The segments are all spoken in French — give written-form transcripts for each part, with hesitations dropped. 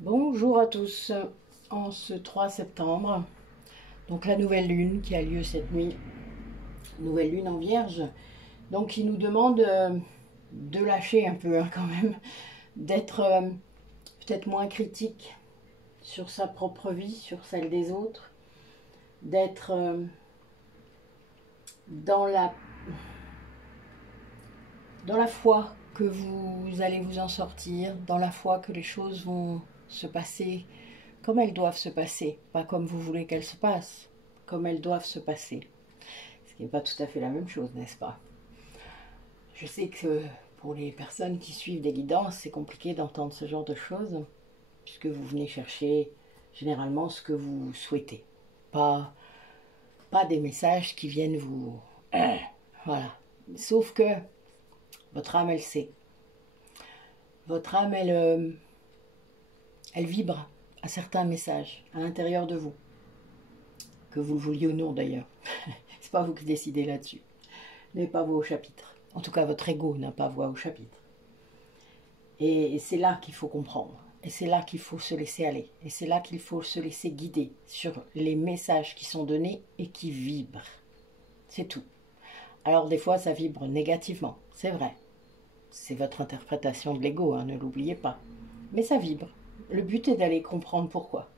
Bonjour à tous, en ce 3 septembre, donc la nouvelle lune qui a lieu cette nuit, nouvelle lune en Vierge, donc qui nous demande de lâcher un peu quand même, d'être peut-être moins critique sur sa propre vie, sur celle des autres, d'être dans la foi que vous allez vous en sortir, dans la foi que les choses vont se passer comme elles doivent se passer, pas comme vous voulez qu'elles se passent, comme elles doivent se passer. Ce qui n'est pas tout à fait la même chose, n'est-ce pas? Je sais que pour les personnes qui suivent des guidances, c'est compliqué d'entendre ce genre de choses, puisque vous venez chercher généralement ce que vous souhaitez. Pas des messages qui viennent vous... Voilà. Sauf que votre âme, elle sait. Votre âme, elle vibre à certains messages à l'intérieur de vous. Que vous le vouliez ou non d'ailleurs. C'est pas vous qui décidez là-dessus. N'avez pas voix au chapitre. En tout cas, votre ego n'a pas voix au chapitre. Et c'est là qu'il faut comprendre. Et c'est là qu'il faut se laisser aller. Et c'est là qu'il faut se laisser guider sur les messages qui sont donnés et qui vibrent. C'est tout. Alors des fois, ça vibre négativement. C'est vrai. C'est votre interprétation de l'ego, hein, ne l'oubliez pas. Mais ça vibre. Le but est d'aller comprendre pourquoi.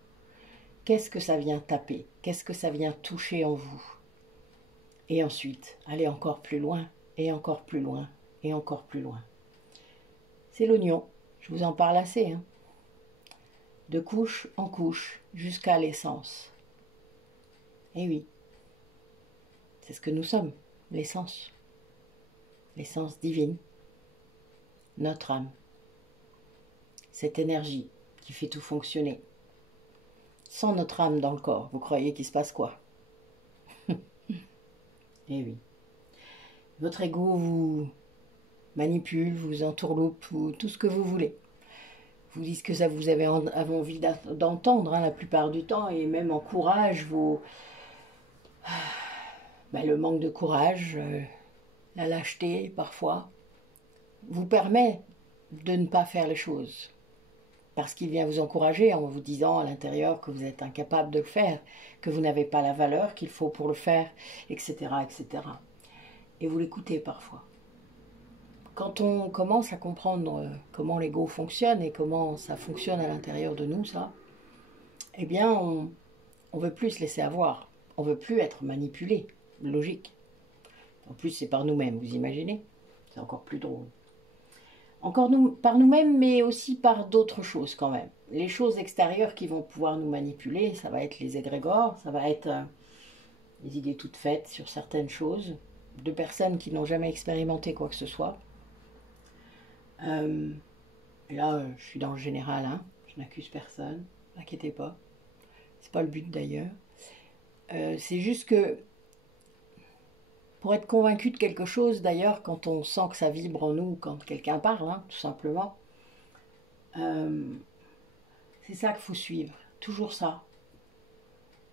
Qu'est-ce que ça vient taper? Qu'est-ce que ça vient toucher en vous? Et ensuite, aller encore plus loin, et encore plus loin, et encore plus loin. C'est l'oignon, je vous en parle assez, hein. De couche en couche, jusqu'à l'essence. Et oui, c'est ce que nous sommes, l'essence. L'essence divine, notre âme. Cette énergie qui fait tout fonctionner. Sans notre âme dans le corps, vous croyez qu'il se passe quoi? Eh oui. Votre ego vous manipule, vous entourloupe, tout ce que vous voulez. Vous dites que ça vous avez envie d'entendre, hein, la plupart du temps, et même encourage le manque de courage, la lâcheté parfois, vous permet de ne pas faire les choses. Parce qu'il vient vous encourager en vous disant à l'intérieur que vous êtes incapable de le faire, que vous n'avez pas la valeur qu'il faut pour le faire, etc., etc. Et vous l'écoutez parfois. Quand on commence à comprendre comment l'ego fonctionne et comment ça fonctionne à l'intérieur de nous, ça, eh bien, on veut plus se laisser avoir. On veut plus être manipulé. Logique. En plus, c'est par nous-mêmes, vous imaginez? C'est encore plus drôle. Encore par nous-mêmes, mais aussi par d'autres choses quand même. Les choses extérieures qui vont pouvoir nous manipuler, ça va être les égrégores, ça va être des idées toutes faites sur certaines choses, de personnes qui n'ont jamais expérimenté quoi que ce soit. Là, je suis dans le général, hein. Je n'accuse personne, n'inquiétez pas. C'est pas le but d'ailleurs. C'est juste que pour être convaincu de quelque chose, d'ailleurs, quand on sent que ça vibre en nous, quand quelqu'un parle, hein, tout simplement, c'est ça qu'il faut suivre, toujours ça.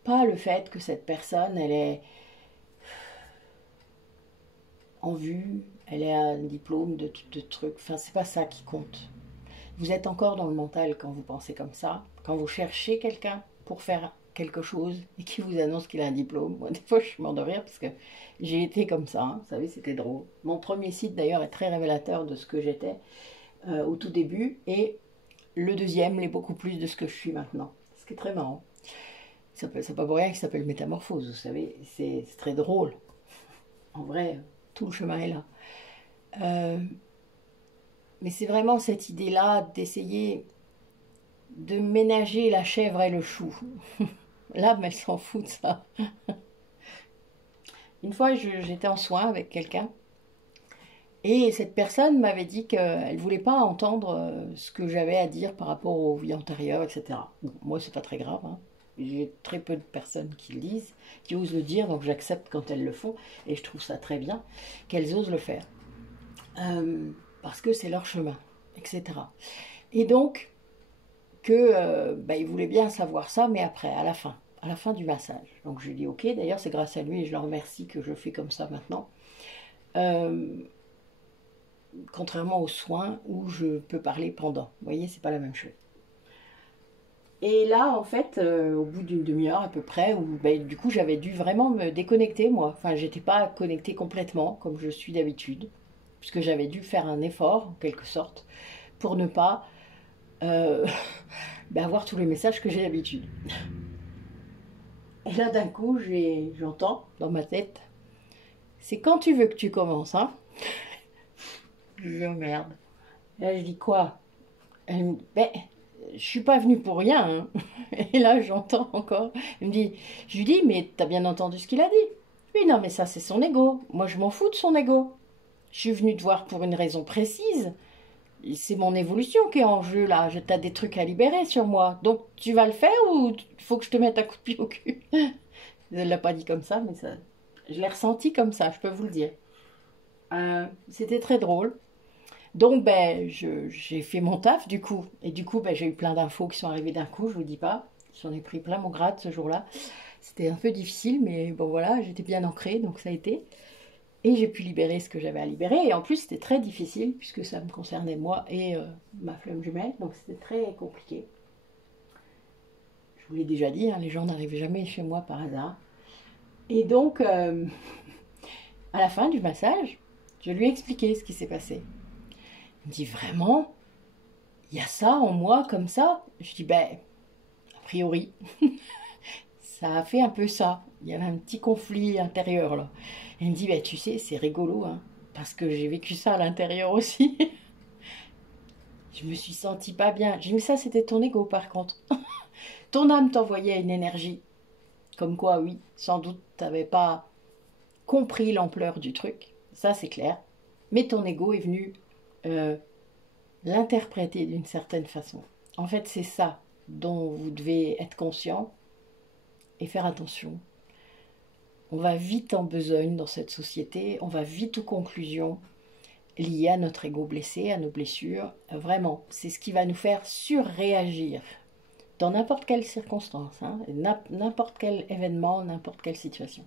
Pas le fait que cette personne, elle est en vue, elle ait un diplôme de trucs, enfin, c'est pas ça qui compte. Vous êtes encore dans le mental quand vous pensez comme ça, quand vous cherchez quelqu'un pour faire quelque chose et qui vous annonce qu'il a un diplôme. Moi, des fois, je suis mort de rire parce que j'ai été comme ça, hein. Vous savez, c'était drôle. Mon premier site, d'ailleurs, est très révélateur de ce que j'étais au tout début, et le deuxième l'est beaucoup plus de ce que je suis maintenant. Ce qui est très marrant. C'est pas pour rien qu'il s'appelle Métamorphose, vous savez. C'est très drôle. En vrai, tout le chemin est là. Mais c'est vraiment cette idée-là d'essayer de ménager la chèvre et le chou. L'âme, elle s'en fout de ça. Une fois, j'étais en soin avec quelqu'un, et cette personne m'avait dit qu'elle ne voulait pas entendre ce que j'avais à dire par rapport aux vies antérieures, etc. Bon, moi, c'est pas très grave, hein. J'ai très peu de personnes qui le disent, qui osent le dire, donc j'accepte quand elles le font, et je trouve ça très bien qu'elles osent le faire. Parce que c'est leur chemin, etc. Et donc, il voulait bien savoir ça, mais après, à la fin du massage. Donc je lui ai dit ok, d'ailleurs c'est grâce à lui et je le remercie que je fais comme ça maintenant. Contrairement aux soins où je peux parler pendant. Vous voyez, c'est pas la même chose. Et là, en fait, au bout d'une demi-heure à peu près, où ben, du coup j'avais dû vraiment me déconnecter moi. Enfin, j'étais pas connectée complètement comme je suis d'habitude, puisque j'avais dû faire un effort en quelque sorte pour ne pas euh, ben, avoir tous les messages que j'ai d'habitude. Et là, d'un coup, j'entends dans ma tête, c'est quand tu veux que tu commences, hein? Je dis, oh merde. Et là, je dis quoi? Elle me dit, ben, je suis pas venue pour rien, hein. Et là, j'entends encore. Elle me dit, je lui dis, mais t'as bien entendu ce qu'il a dit? Oui, non, mais ça, c'est son ego. Moi, je m'en fous de son ego. Je suis venue te voir pour une raison précise. C'est mon évolution qui est en jeu, là. T'as des trucs à libérer sur moi. Donc, tu vas le faire ou il faut que je te mette un coup de pied au cul? Elle l'a pas dit comme ça, mais ça, je l'ai ressenti comme ça, je peux vous le dire. C'était très drôle. Donc, ben, j'ai fait mon taf du coup. Et du coup, ben, j'ai eu plein d'infos qui sont arrivées d'un coup, je vous dis pas. J'en ai pris plein mon grade ce jour-là. C'était un peu difficile, mais bon voilà, j'étais bien ancrée, donc ça a été. Et j'ai pu libérer ce que j'avais à libérer. Et en plus, c'était très difficile, puisque ça me concernait moi et ma flamme jumelle. Donc c'était très compliqué. Je vous l'ai déjà dit, hein, les gens n'arrivent jamais chez moi par hasard. Et donc, à la fin du massage, je lui ai expliqué ce qui s'est passé. Il me dit vraiment, il y a ça en moi comme ça? Je dis ben, a priori, ça a fait un peu ça. Il y avait un petit conflit intérieur là. Il me dit ben tu sais, c'est rigolo hein, parce que j'ai vécu ça à l'intérieur aussi. Je me suis sentie pas bien. J'ai dit mais ça c'était ton ego par contre. Ton âme t'envoyait une énergie. Comme quoi oui, sans doute t'avais pas compris l'ampleur du truc. Ça c'est clair. Mais ton ego est venu euh, l'interpréter d'une certaine façon. En fait, c'est ça dont vous devez être conscient et faire attention. On va vite en besogne dans cette société, on va vite aux conclusions liées à notre ego blessé, à nos blessures. Vraiment, c'est ce qui va nous faire surréagir dans n'importe quelle circonstance, hein, n'importe quel événement, n'importe quelle situation.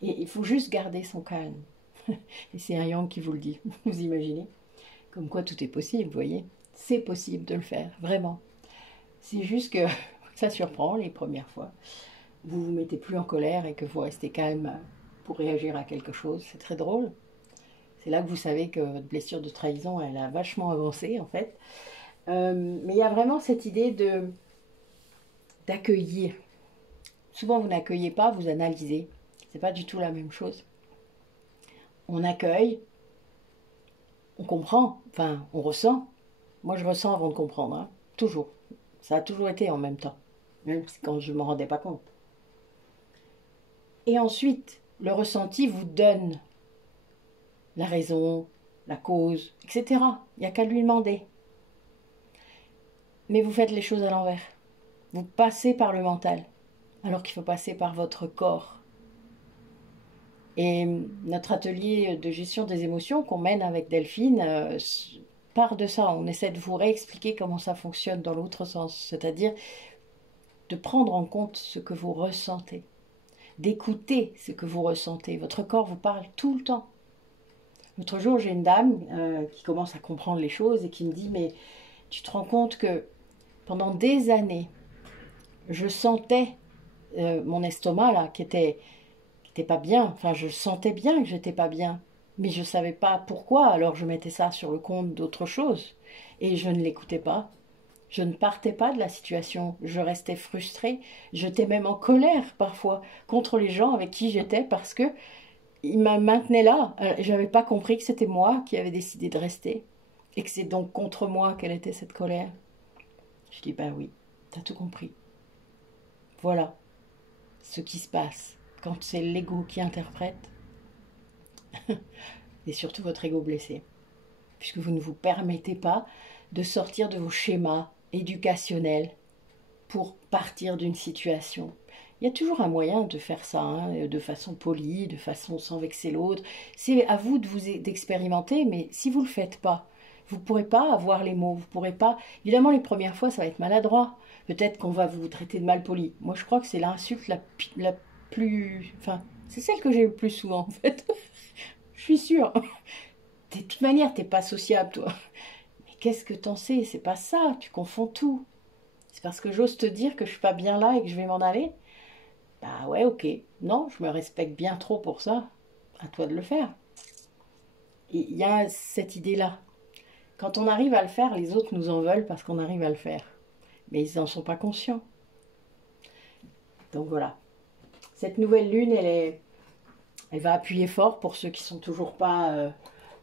Et il faut juste garder son calme. Et c'est un yang qui vous le dit, vous imaginez? Comme quoi tout est possible, vous voyez? C'est possible de le faire, vraiment. C'est juste que ça surprend les premières fois. Vous vous mettez plus en colère et que vous restez calme pour réagir à quelque chose. C'est très drôle. C'est là que vous savez que votre blessure de trahison, elle a vachement avancé en fait. Mais il y a vraiment cette idée d'accueillir. Souvent vous n'accueillez pas, vous analysez. C'est pas du tout la même chose. On accueille, on comprend, enfin on ressent. Moi je ressens avant de comprendre, hein. Toujours. Ça a toujours été en même temps, même quand je ne m'en rendais pas compte. Et ensuite, le ressenti vous donne la raison, la cause, etc. Il n'y a qu'à lui demander. Mais vous faites les choses à l'envers. Vous passez par le mental, alors qu'il faut passer par votre corps. Et notre atelier de gestion des émotions qu'on mène avec Delphine part de ça. On essaie de vous réexpliquer comment ça fonctionne dans l'autre sens, c'est-à-dire de prendre en compte ce que vous ressentez, d'écouter ce que vous ressentez. Votre corps vous parle tout le temps. L'autre jour, j'ai une dame qui commence à comprendre les choses et qui me dit « Mais tu te rends compte que pendant des années, je sentais mon estomac là qui était pas bien. Enfin, je sentais bien que j'étais pas bien, mais je savais pas pourquoi. Alors je mettais ça sur le compte d'autre chose et je ne l'écoutais pas. Je ne partais pas de la situation. Je restais frustrée. J'étais même en colère parfois contre les gens avec qui j'étais parce que ils me maintenaient là. J'avais pas compris que c'était moi qui avais décidé de rester et que c'est donc contre moi qu'elle était cette colère. Je dis ben oui, t'as tout compris. Voilà ce qui se passe quand c'est l'ego qui interprète et surtout votre ego blessé, puisque vous ne vous permettez pas de sortir de vos schémas éducationnels pour partir d'une situation. Il y a toujours un moyen de faire ça, hein, de façon polie, de façon sans vexer l'autre. C'est à vous d'expérimenter, mais si vous ne le faites pas, vous ne pourrez pas avoir les mots, vous pourrez pas... Évidemment, les premières fois, ça va être maladroit. Peut-être qu'on va vous traiter de mal poli. Moi, je crois que c'est l'insulte la plus... Enfin, c'est celle que j'ai le plus souvent, en fait. Je suis sûre. De toute manière, t'es pas sociable, toi. Mais qu'est-ce que t'en sais? C'est pas ça, tu confonds tout. C'est parce que j'ose te dire que je suis pas bien là et que je vais m'en aller? Bah ouais, ok. Non, je me respecte bien trop pour ça. À toi de le faire. Il y a cette idée-là. Quand on arrive à le faire, les autres nous en veulent parce qu'on arrive à le faire. Mais ils n'en sont pas conscients. Donc voilà. Cette nouvelle lune, elle va appuyer fort pour ceux qui sont toujours pas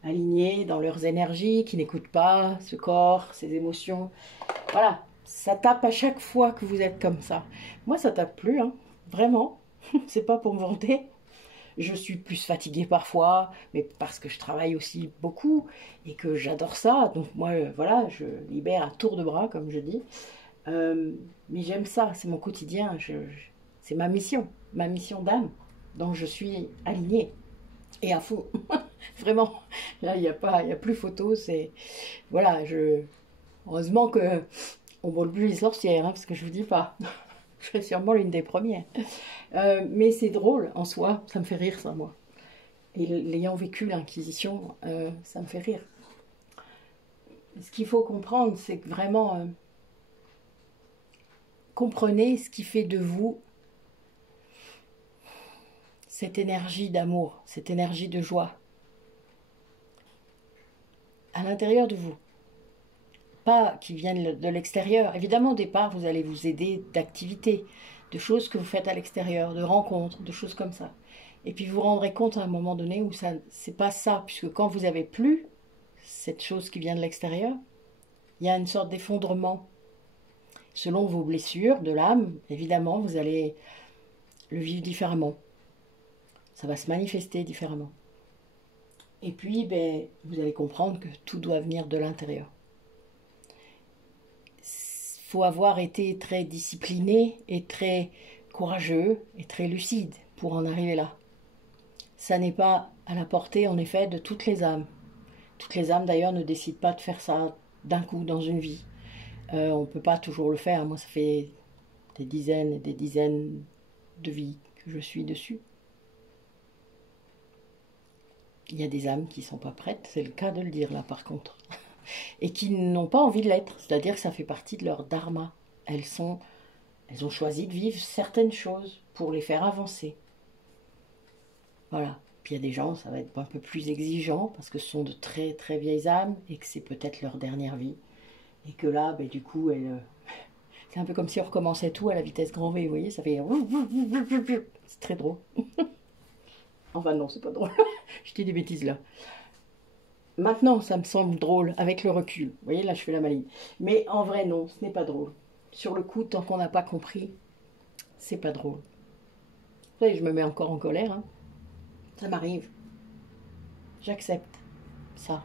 alignés dans leurs énergies, qui n'écoutent pas ce corps, ces émotions. Voilà, ça tape à chaque fois que vous êtes comme ça. Moi, ça tape plus, hein. Vraiment. C'est pas pour me vanter. Je suis plus fatiguée parfois, mais parce que je travaille aussi beaucoup et que j'adore ça. Donc moi, voilà, je libère à tour de bras, comme je dis. Mais j'aime ça, c'est mon quotidien. C'est ma mission d'âme. Donc je suis alignée et à fond. Vraiment. Là, il y a plus photo. C'est voilà. Heureusement que on vole plus les sorcières, hein, parce que je vous dis pas. Je serais sûrement l'une des premières. Mais c'est drôle en soi, ça me fait rire ça, moi. Et l'ayant vécu l'Inquisition, ça me fait rire. Ce qu'il faut comprendre, c'est que vraiment, comprenez ce qui fait de vous cette énergie d'amour, cette énergie de joie. À l'intérieur de vous. Pas qui viennent de l'extérieur. Évidemment, au départ, vous allez vous aider d'activités, de choses que vous faites à l'extérieur, de rencontres, de choses comme ça. Et puis vous vous rendrez compte à un moment donné où ça, c'est pas ça, puisque quand vous avez plus cette chose qui vient de l'extérieur, il y a une sorte d'effondrement. Selon vos blessures de l'âme, évidemment, vous allez le vivre différemment. Ça va se manifester différemment. Et puis, ben, vous allez comprendre que tout doit venir de l'intérieur. Il faut avoir été très discipliné et très courageux et très lucide pour en arriver là. Ça n'est pas à la portée, en effet, de toutes les âmes. Toutes les âmes, d'ailleurs, ne décident pas de faire ça d'un coup dans une vie. On ne peut pas toujours le faire. Moi, ça fait des dizaines et des dizaines de vies que je suis dessus. Il y a des âmes qui ne sont pas prêtes, c'est le cas de le dire là par contre, et qui n'ont pas envie de l'être, c'est-à-dire que ça fait partie de leur dharma. Elles ont choisi de vivre certaines choses pour les faire avancer. Voilà. Puis il y a des gens, ça va être un peu plus exigeant parce que ce sont de très très vieilles âmes et que c'est peut-être leur dernière vie. Et que là, ben, du coup, c'est un peu comme si on recommençait tout à la vitesse grand V, vous voyez, ça fait... C'est très drôle. Enfin non, c'est pas drôle. Je dis des bêtises là. Maintenant, ça me semble drôle avec le recul. Vous voyez, là, je fais la maligne. Mais en vrai, non, ce n'est pas drôle. Sur le coup, tant qu'on n'a pas compris, c'est pas drôle. Vous savez, je me mets encore en colère. Hein. Ça m'arrive. J'accepte ça.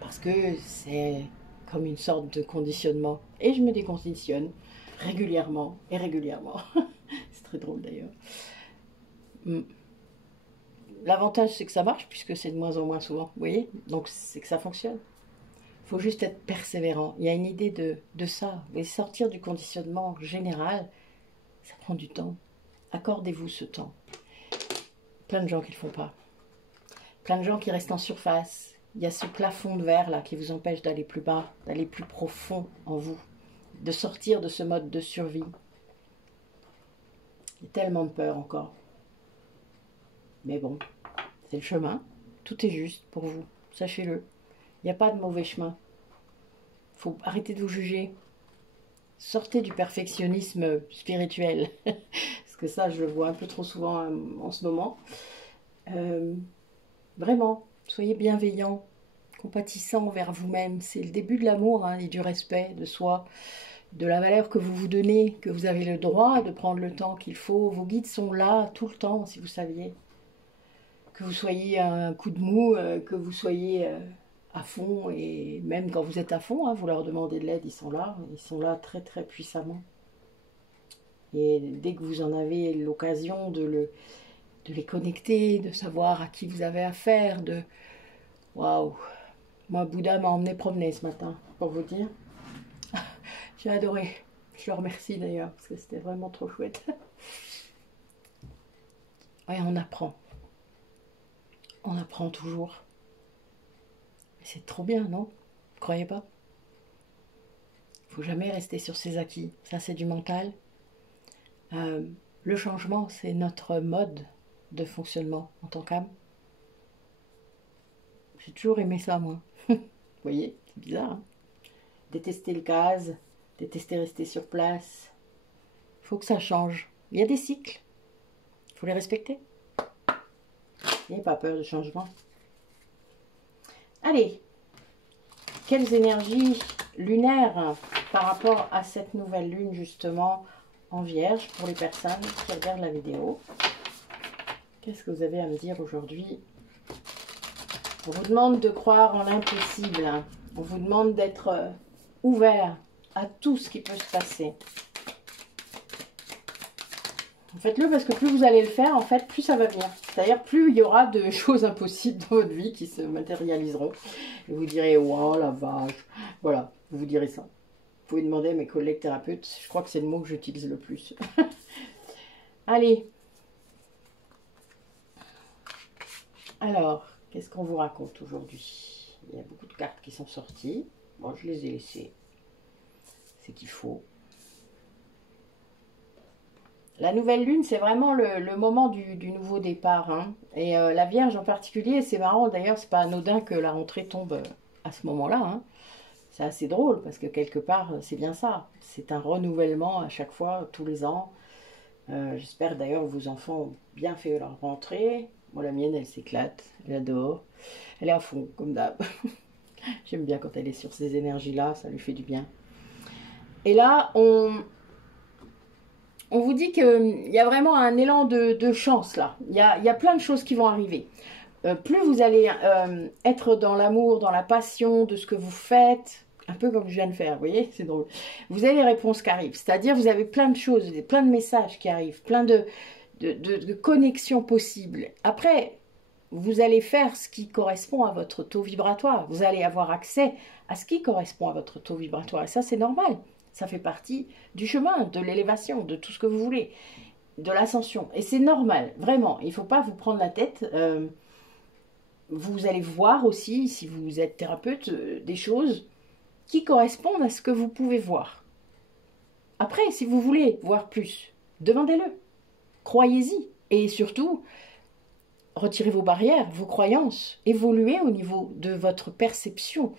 Parce que c'est comme une sorte de conditionnement. Et je me déconditionne régulièrement et régulièrement. C'est très drôle d'ailleurs. L'avantage, c'est que ça marche, puisque c'est de moins en moins souvent, vous voyez. Donc, c'est que ça fonctionne. Il faut juste être persévérant. Il y a une idée de ça. Et sortir du conditionnement général, ça prend du temps. Accordez-vous ce temps. Plein de gens qui ne le font pas. Plein de gens qui restent en surface. Il y a ce plafond de verre là qui vous empêche d'aller plus bas, d'aller plus profond en vous, de sortir de ce mode de survie. Il y a tellement de peur encore. Mais bon, c'est le chemin. Tout est juste pour vous. Sachez-le. Il n'y a pas de mauvais chemin. Il faut arrêter de vous juger. Sortez du perfectionnisme spirituel. Parce que ça, je le vois un peu trop souvent en ce moment. Vraiment, soyez bienveillants, compatissants envers vous-même. C'est le début de l'amour hein, et du respect de soi, de la valeur que vous vous donnez, que vous avez le droit de prendre le temps qu'il faut. Vos guides sont là tout le temps, si vous saviez. Que vous soyez un coup de mou, que vous soyez à fond, et même quand vous êtes à fond, hein, vous leur demandez de l'aide, ils sont là très très puissamment. Et dès que vous en avez l'occasion de les connecter, de savoir à qui vous avez affaire, waouh. Moi, Bouddha m'a emmené promener ce matin, pour vous dire. J'ai adoré. Je le remercie d'ailleurs, parce que c'était vraiment trop chouette. Ouais, on apprend. On apprend toujours. Mais c'est trop bien, non? Vous croyez pas? faut jamais rester sur ses acquis. Ça, c'est du mental. Le changement, c'est notre mode de fonctionnement en tant qu'âme. J'ai toujours aimé ça, moi. Vous voyez, c'est bizarre. Hein, détester le gaz, détester rester sur place. Il faut que ça change. Il y a des cycles. Il faut les respecter. N'ayez pas peur du changement. Allez, quelles énergies lunaires par rapport à cette nouvelle lune, justement, en Vierge, pour les personnes qui regardent la vidéo. Qu'est-ce que vous avez à me dire aujourd'hui? On vous demande de croire en l'impossible. On vous demande d'être ouvert à tout ce qui peut se passer. Faites-le parce que plus vous allez le faire, en fait, plus ça va venir. C'est-à-dire, plus il y aura de choses impossibles dans votre vie qui se matérialiseront. Et vous direz, wow, la vache. Voilà, vous vous direz ça. Vous pouvez demander à mes collègues thérapeutes. Je crois que c'est le mot que j'utilise le plus. Allez. Alors, qu'est-ce qu'on vous raconte aujourd'hui? Il y a beaucoup de cartes qui sont sorties. Bon, je les ai laissées. C'est qu'il faut. La nouvelle lune, c'est vraiment le moment du nouveau départ. Hein. Et la Vierge en particulier, c'est marrant d'ailleurs, c'est pas anodin que la rentrée tombe à ce moment-là. Hein. C'est assez drôle parce que quelque part, c'est bien ça. C'est un renouvellement à chaque fois, tous les ans. J'espère d'ailleurs que vos enfants ont bien fait leur rentrée. Moi, la mienne, elle s'éclate, elle adore. Elle est à fond, comme d'hab. J'aime bien quand elle est sur ces énergies-là, ça lui fait du bien. Et là, on vous dit qu'il y a vraiment un élan de chance là. Il y a plein de choses qui vont arriver. Plus vous allez être dans l'amour, dans la passion de ce que vous faites, un peu comme je viens de faire, vous voyez, c'est drôle. Vous avez les réponses qui arrivent, c'est-à-dire vous avez plein de choses, plein de messages qui arrivent, plein de connexions possibles. Après, vous allez faire ce qui correspond à votre taux vibratoire. Vous allez avoir accès à ce qui correspond à votre taux vibratoire. Et ça, c'est normal. Ça fait partie du chemin, de l'élévation, de tout ce que vous voulez, de l'ascension. Et c'est normal, vraiment. Il ne faut pas vous prendre la tête. Vous allez voir aussi, si vous êtes thérapeute, des choses qui correspondent à ce que vous pouvez voir. Après, si vous voulez voir plus, demandez-le. Croyez-y. Et surtout, retirez vos barrières, vos croyances. Évoluez au niveau de votre perception.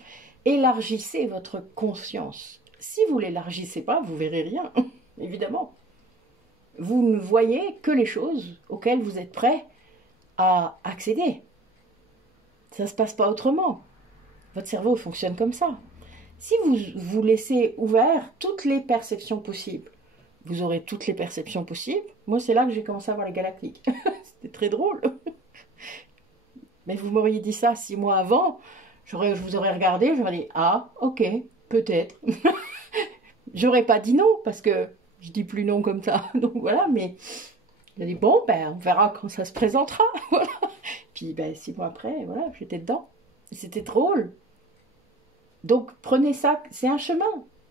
Élargissez votre conscience. Si vous ne l'élargissez pas, vous ne verrez rien, évidemment. Vous ne voyez que les choses auxquelles vous êtes prêt à accéder. Ça ne se passe pas autrement. Votre cerveau fonctionne comme ça. Si vous vous laissez ouvert toutes les perceptions possibles, vous aurez toutes les perceptions possibles. Moi, c'est là que j'ai commencé à voir les galactiques. C'était très drôle. Mais vous m'auriez dit ça 6 mois avant, je vous aurais regardé, j'aurais dit « Ah, ok, peut-être. » J'aurais pas dit non, parce que je dis plus non comme ça. Donc voilà, mais j'ai dit « Bon, ben, on verra quand ça se présentera. » Voilà. Puis ben, 6 mois après, voilà, j'étais dedans. C'était drôle. Donc prenez ça, c'est un chemin.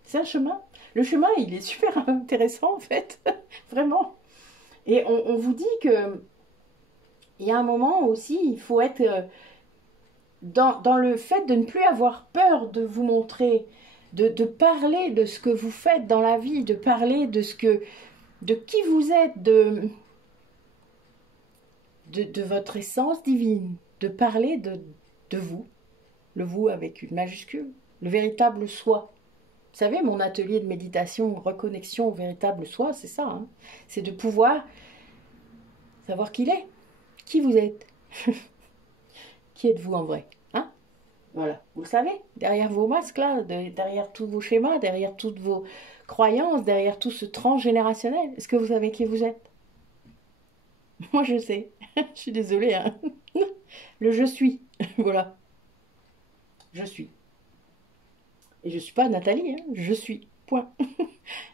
C'est un chemin. Le chemin, il est super intéressant en fait. Vraiment. Et on vous dit que il y a un moment aussi, il faut être dans le fait de ne plus avoir peur de vous montrer, de parler de ce que vous faites dans la vie, de parler de qui vous êtes, de votre essence divine, de parler de vous, le vous avec une majuscule, le véritable soi. Vous savez, mon atelier de méditation, reconnexion au véritable soi, c'est ça. Hein, c'est de pouvoir savoir qui il est, qui vous êtes. Qui êtes-vous en vrai, hein? Voilà, vous le savez, derrière vos masques là, derrière tous vos schémas, derrière toutes vos croyances, derrière tout ce transgénérationnel, est-ce que vous savez qui vous êtes? Moi je sais, je suis désolée, hein. Le je suis, voilà, je suis. Et je suis pas Nathalie, hein. Je suis, point.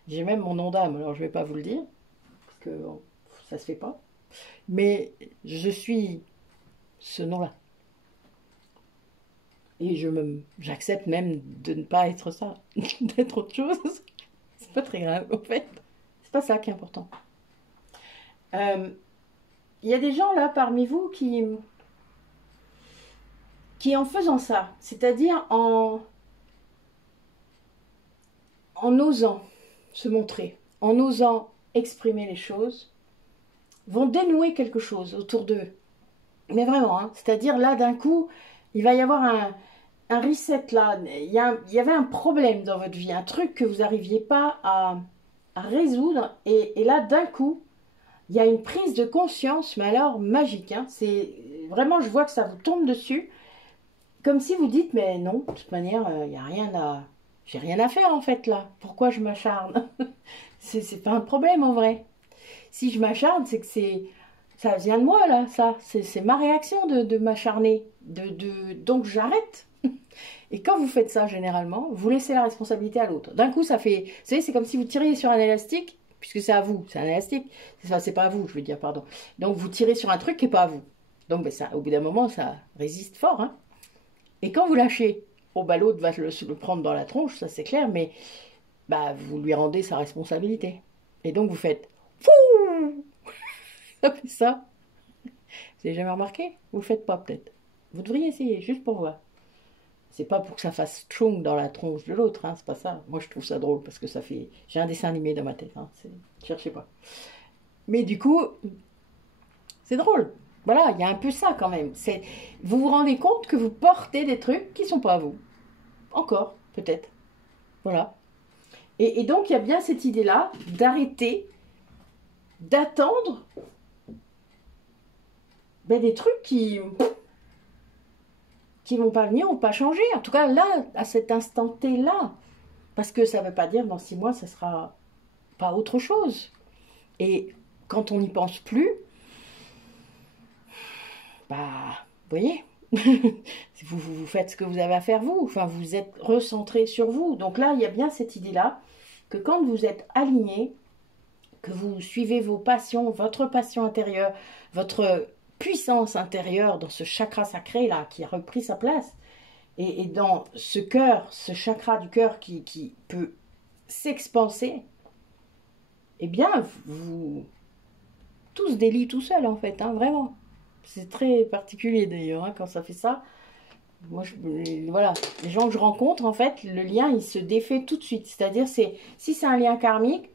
J'ai même mon nom d'âme, alors je vais pas vous le dire, parce que bon, ça se fait pas. Mais je suis ce nom-là. Et j'accepte même de ne pas être ça, d'être autre chose. C'est pas très grave, en fait. C'est pas ça qui est important. Il y a des gens là parmi vous qui en faisant ça, c'est-à-dire en en osant se montrer, en osant exprimer les choses, vont dénouer quelque chose autour d'eux. Mais vraiment, hein, c'est-à-dire là, d'un coup, il va y avoir un reset là. Il y avait un problème dans votre vie, un truc que vous n'arriviez pas à résoudre. Et là, d'un coup, il y a une prise de conscience, mais alors magique. Hein, c'est vraiment, je vois que ça vous tombe dessus. Comme si vous dites, mais non, de toute manière, il n'y a rien à... J'ai rien à faire en fait là. Pourquoi je m'acharne? C'est pas un problème en vrai. Si je m'acharne, c'est que ça vient de moi là, ça. C'est ma réaction de m'acharner. Donc j'arrête. Et quand vous faites ça généralement, vous laissez la responsabilité à l'autre. D'un coup, ça fait... Vous savez, c'est comme si vous tiriez sur un élastique, puisque c'est à vous, c'est un élastique. C'est pas à vous, je veux dire, pardon. Donc vous tirez sur un truc qui n'est pas à vous. Donc ben, ça, au bout d'un moment, ça résiste fort. Hein. Et quand vous lâchez, oh, bah, l'autre va le prendre dans la tronche, ça c'est clair, mais bah, vous lui rendez sa responsabilité. Et donc vous faites fouh. Ça fait ça. Vous n'avez jamais remarqué? Vous le faites pas peut-être. Vous devriez essayer, juste pour voir. C'est pas pour que ça fasse tchoung dans la tronche de l'autre, hein, c'est pas ça. Moi je trouve ça drôle parce que ça fait... J'ai un dessin animé dans ma tête, hein, cherchez pas. Mais du coup, c'est drôle. Voilà, il y a un peu ça quand même. Vous vous rendez compte que vous portez des trucs qui sont pas à vous. Encore, peut-être. Voilà. Et donc, il y a bien cette idée-là d'arrêter, d'attendre des trucs qui vont pas venir ou pas changer. En tout cas, là, à cet instant T-là. Parce que ça ne veut pas dire dans 6 mois, ça sera pas autre chose. Et quand on n'y pense plus, bah, vous voyez, vous faites ce que vous avez à faire vous. Enfin, vous êtes recentré sur vous. Donc là, il y a bien cette idée-là que quand vous êtes aligné, que vous suivez vos passions, votre passion intérieure, votre puissance intérieure dans ce chakra sacré là qui a repris sa place, et dans ce cœur, ce chakra du cœur qui peut s'expanser, eh bien, tout se délie tout seul en fait, hein, vraiment. C'est très particulier d'ailleurs hein, quand ça fait ça. Moi, voilà, les gens que je rencontre, en fait, le lien, il se défait tout de suite. C'est-à-dire, si c'est un lien karmique,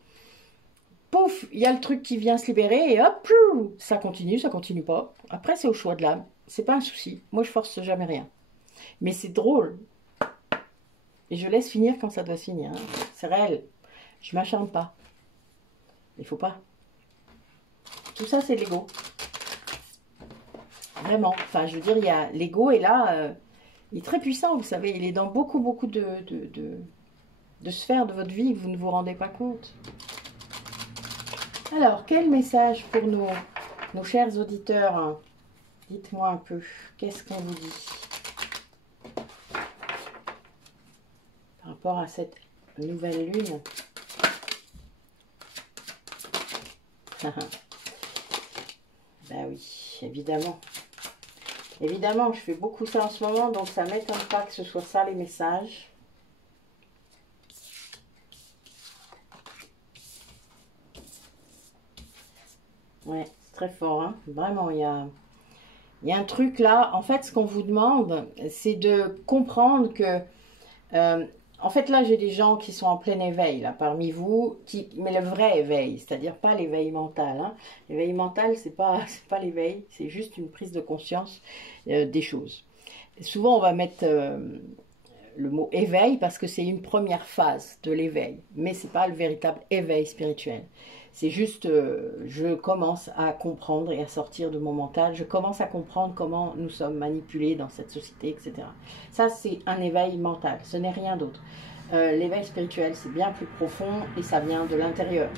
pouf, il y a le truc qui vient se libérer et hop, ça continue pas. Après, c'est au choix de l'âme. C'est pas un souci. Moi, je force jamais rien. Mais c'est drôle. Et je laisse finir quand ça doit se finir. Hein. C'est réel. Je m'acharne pas. Il faut pas. Tout ça, c'est de l'ego. Vraiment. Enfin, je veux dire, il y a l'ego est là... il est très puissant, vous savez. Il est dans beaucoup de sphères de votre vie que vous ne vous rendez pas compte. Alors, quel message pour nos chers auditeurs hein? Dites-moi un peu, qu'est-ce qu'on vous dit par rapport à cette nouvelle lune? Ben oui, évidemment. Évidemment, je fais beaucoup ça en ce moment, donc ça ne m'étonne pas que ce soit ça les messages. Ouais, c'est très fort, hein. Vraiment, il y a un truc là. En fait, ce qu'on vous demande, c'est de comprendre que... en fait, là, j'ai des gens qui sont en plein éveil, là, parmi vous, mais le vrai éveil, c'est-à-dire pas l'éveil mental. Hein. L'éveil mental, c'est pas l'éveil, c'est juste une prise de conscience des choses. Et souvent, on va mettre le mot éveil parce que c'est une première phase de l'éveil, mais c'est pas le véritable éveil spirituel. C'est juste, je commence à comprendre et à sortir de mon mental. Je commence à comprendre comment nous sommes manipulés dans cette société, etc. Ça, c'est un éveil mental. Ce n'est rien d'autre. L'éveil spirituel, c'est bien plus profond et ça vient de l'intérieur.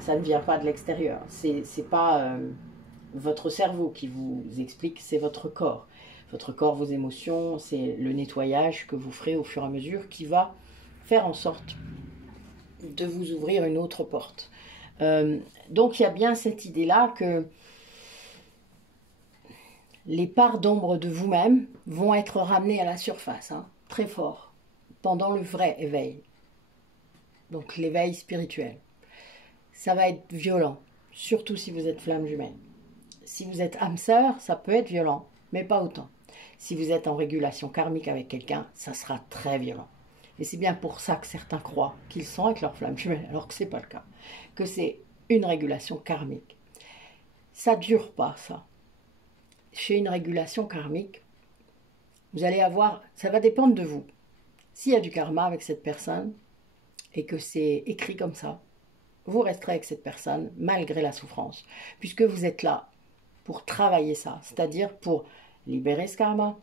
Ça ne vient pas de l'extérieur. C'est pas votre cerveau qui vous explique, c'est votre corps. Votre corps, vos émotions, c'est le nettoyage que vous ferez au fur et à mesure qui va faire en sorte de vous ouvrir une autre porte. Donc il y a bien cette idée-là que les parts d'ombre de vous-même vont être ramenées à la surface, hein, très fort, pendant le vrai éveil. Donc l'éveil spirituel. Ça va être violent, surtout si vous êtes flamme jumelle. Si vous êtes âme sœur, ça peut être violent, mais pas autant. Si vous êtes en régulation karmique avec quelqu'un, ça sera très violent. Et c'est bien pour ça que certains croient qu'ils sont avec leur flamme jumelle, alors que ce n'est pas le cas. Que c'est une régulation karmique. Ça ne dure pas, ça. Chez une régulation karmique, vous allez avoir, ça va dépendre de vous. S'il y a du karma avec cette personne et que c'est écrit comme ça, vous resterez avec cette personne malgré la souffrance, puisque vous êtes là pour travailler ça, c'est-à-dire pour libérer ce karma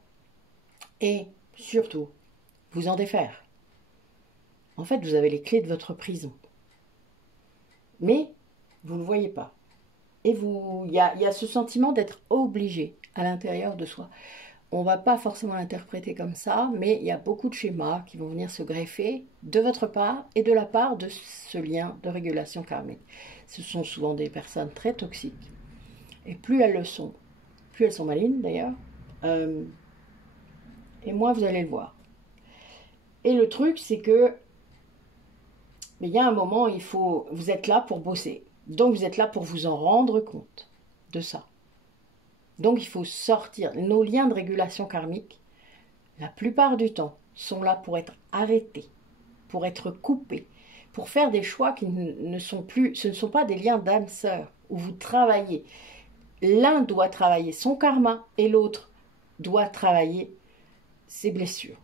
et surtout vous en défaire. En fait, vous avez les clés de votre prison, mais vous ne le voyez pas. Et il y a ce sentiment d'être obligé à l'intérieur de soi. On ne va pas forcément l'interpréter comme ça, mais il y a beaucoup de schémas qui vont venir se greffer de votre part et de la part de ce lien de régulation karmique. Ce sont souvent des personnes très toxiques. Et plus elles le sont, plus elles sont malignes d'ailleurs, et moins vous allez le voir. Et le truc, c'est que il y a un moment, vous êtes là pour bosser. Donc vous êtes là pour vous en rendre compte de ça. Donc il faut sortir. Nos liens de régulation karmique, la plupart du temps, sont là pour être arrêtés, pour être coupés, pour faire des choix qui ne sont plus, ce ne sont pas des liens d'âme sœur, où vous travaillez. L'un doit travailler son karma et l'autre doit travailler ses blessures.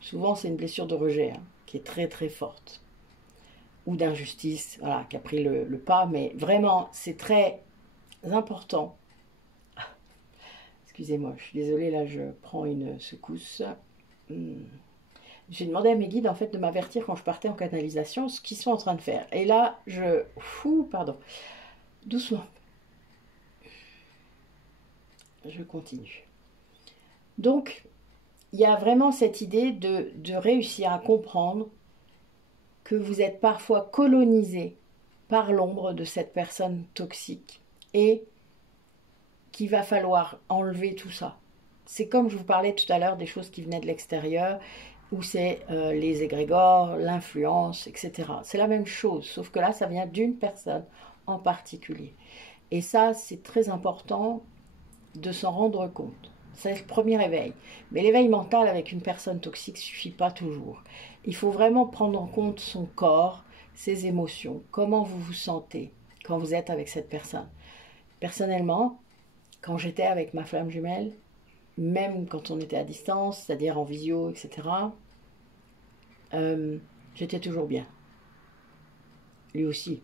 Souvent c'est une blessure de rejet, hein, qui est très très forte. Ou d'injustice, voilà, qui a pris le pas, mais vraiment c'est très important. Excusez-moi, je suis désolée, là je prends une secousse. J'ai demandé à mes guides en fait de m'avertir quand je partais en canalisation ce qu'ils sont en train de faire. Et là, pardon, doucement. Je continue. Donc, il y a vraiment cette idée de réussir à comprendre que vous êtes parfois colonisé par l'ombre de cette personne toxique et qu'il va falloir enlever tout ça. C'est comme je vous parlais tout à l'heure des choses qui venaient de l'extérieur, où c'est les égrégores, l'influence, etc. C'est la même chose, sauf que là, ça vient d'une personne en particulier. Et ça, c'est très important de s'en rendre compte. C'est le premier éveil. Mais l'éveil mental avec une personne toxique ne suffit pas toujours. Il faut vraiment prendre en compte son corps, ses émotions, comment vous vous sentez quand vous êtes avec cette personne. Personnellement, quand j'étais avec ma flamme jumelle, même quand on était à distance, c'est-à-dire en visio, etc., j'étais toujours bien. Lui aussi.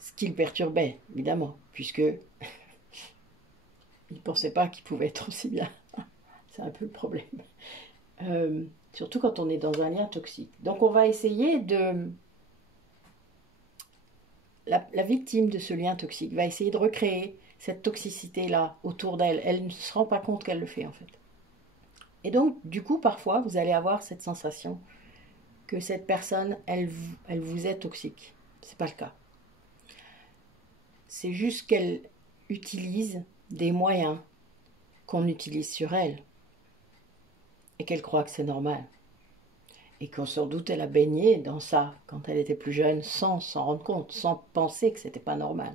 Ce qui le perturbait, évidemment, puisque il ne pensait pas qu'il pouvait être aussi bien. C'est un peu le problème. Surtout quand on est dans un lien toxique. Donc on va essayer de... La victime de ce lien toxique va essayer de recréer cette toxicité-là autour d'elle. Elle ne se rend pas compte qu'elle le fait en fait. Et donc, du coup, parfois, vous allez avoir cette sensation que cette personne, elle vous est toxique. C'est pas le cas. C'est juste qu'elle utilise des moyens qu'on utilise sur elle et qu'elle croit que c'est normal. Et qu'on sans doute elle a baigné dans ça quand elle était plus jeune sans s'en rendre compte, sans penser que c'était pas normal.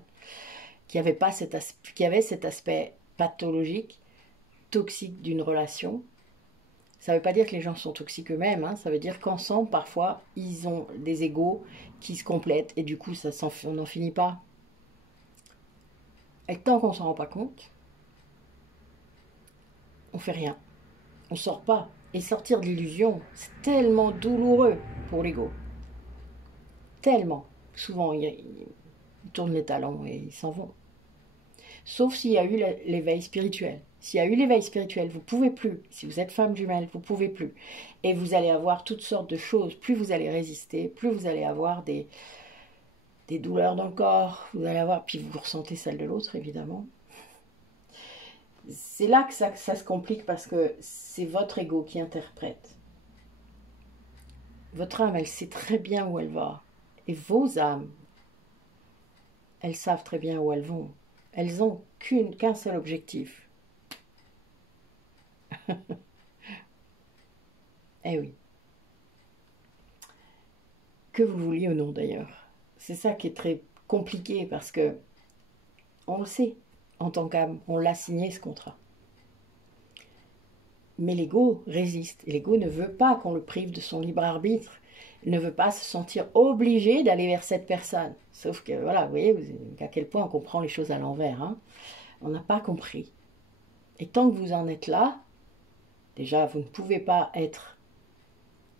Qu'il y avait cet aspect pathologique, toxique d'une relation. Ça ne veut pas dire que les gens sont toxiques eux-mêmes, hein. Ça veut dire qu'ensemble, parfois, ils ont des égos qui se complètent et du coup, on n'en finit pas. Et tant qu'on ne s'en rend pas compte, on fait rien. On ne sort pas. Et sortir de l'illusion, c'est tellement douloureux pour l'ego. Tellement. Souvent, ils tournent les talons et ils s'en vont. Sauf s'il y a eu l'éveil spirituel. S'il y a eu l'éveil spirituel, vous ne pouvez plus. Si vous êtes femme jumelle, vous ne pouvez plus. Et vous allez avoir toutes sortes de choses. Plus vous allez résister, plus vous allez avoir des douleurs dans le corps. Vous allez avoir, puis vous ressentez celle de l'autre, évidemment. C'est là que ça se complique parce que c'est votre ego qui interprète. Votre âme, elle sait très bien où elle va. Et vos âmes, elles savent très bien où elles vont. Elles n'ont qu'un seul objectif. Eh oui. Que vous vouliez ou non d'ailleurs. C'est ça qui est très compliqué parce que on le sait en tant qu'âme, on l'a signé ce contrat. Mais l'ego résiste. Et l'ego ne veut pas qu'on le prive de son libre arbitre. Il ne veut pas se sentir obligé d'aller vers cette personne. Sauf que, voilà, vous voyez à quel point on comprend les choses à l'envers. Hein. On n'a pas compris. Et tant que vous en êtes là, déjà, vous ne pouvez pas être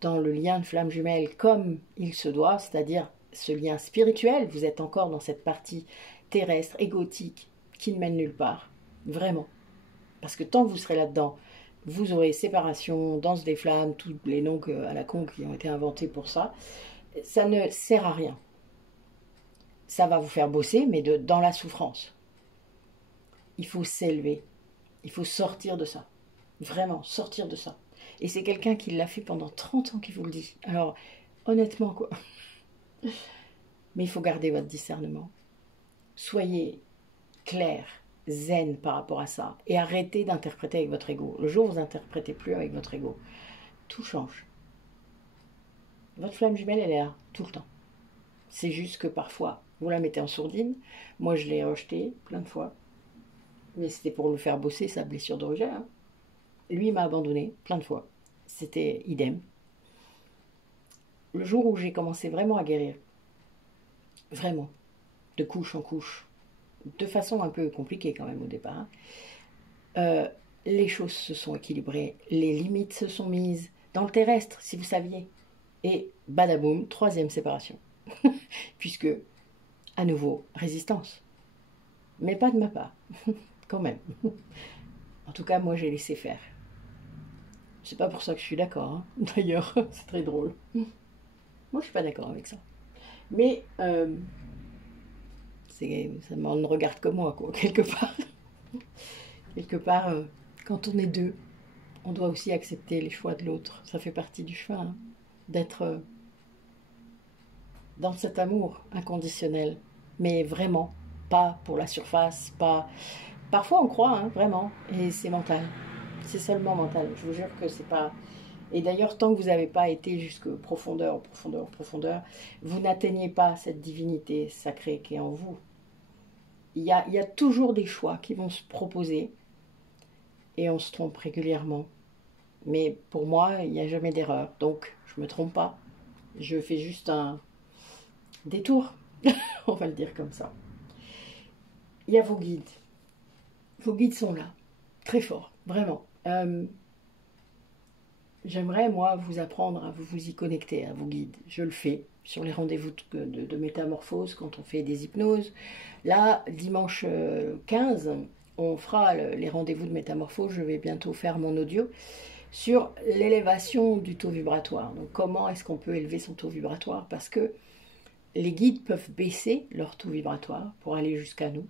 dans le lien de flamme jumelle comme il se doit, c'est-à-dire ce lien spirituel. Vous êtes encore dans cette partie terrestre, égotique, qui ne mène nulle part. Vraiment. Parce que tant que vous serez là-dedans, vous aurez séparation, danse des flammes, tous les noms à la con qui ont été inventés pour ça. Ça ne sert à rien. Ça va vous faire bosser, mais dans la souffrance. Il faut s'élever. Il faut sortir de ça. Vraiment, sortir de ça. Et c'est quelqu'un qui l'a fait pendant 30 ans qui vous le dit. Alors, honnêtement, quoi. Mais il faut garder votre discernement. Soyez clair, zen par rapport à ça. Et arrêtez d'interpréter avec votre ego. Le jour où vous n'interprétez plus avec votre ego, tout change. Votre flamme jumelle, elle est là, tout le temps. C'est juste que parfois, vous la mettez en sourdine. Moi, je l'ai rejetée plein de fois. Mais c'était pour le faire bosser, sa blessure de rejet. Hein. Lui, il m'a abandonné plein de fois. C'était idem. Le jour où j'ai commencé vraiment à guérir, vraiment, de couche en couche, de façon un peu compliquée quand même au départ, les choses se sont équilibrées, les limites se sont mises dans le terrestre, si vous saviez. Et badaboum, 3e séparation. Puisque, à nouveau, résistance. Mais pas de ma part, quand même. En tout cas, moi, j'ai laissé faire. C'est pas pour ça que je suis d'accord, hein. D'ailleurs, c'est très drôle. Moi, je suis pas d'accord avec ça. Mais ça ne regarde que moi, quoi, quelque part. Quelque part, quand on est deux, on doit aussi accepter les choix de l'autre. Ça fait partie du chemin, hein, d'être dans cet amour inconditionnel. Mais vraiment, pas pour la surface, pas... Parfois, on croit, hein, vraiment, et c'est mental. C'est seulement mental. Je vous jure que c'est pas... Et d'ailleurs, tant que vous n'avez pas été jusque profondeur, vous n'atteignez pas cette divinité sacrée qui est en vous. Il y a toujours des choix qui vont se proposer et on se trompe régulièrement. Mais pour moi, il n'y a jamais d'erreur. Donc, je ne me trompe pas. Je fais juste un détour. On va le dire comme ça. Il y a vos guides. Vos guides sont là. Très forts, vraiment. J'aimerais, moi, vous apprendre à vous y connecter, à vos guides. Je le fais sur les rendez-vous de métamorphose, quand on fait des hypnoses. Là, dimanche 15, on fera les rendez-vous de métamorphose. Je vais bientôt faire mon audio sur l'élévation du taux vibratoire. Donc, comment est-ce qu'on peut élever son taux vibratoire? Parce que les guides peuvent baisser leur taux vibratoire pour aller jusqu'à nous.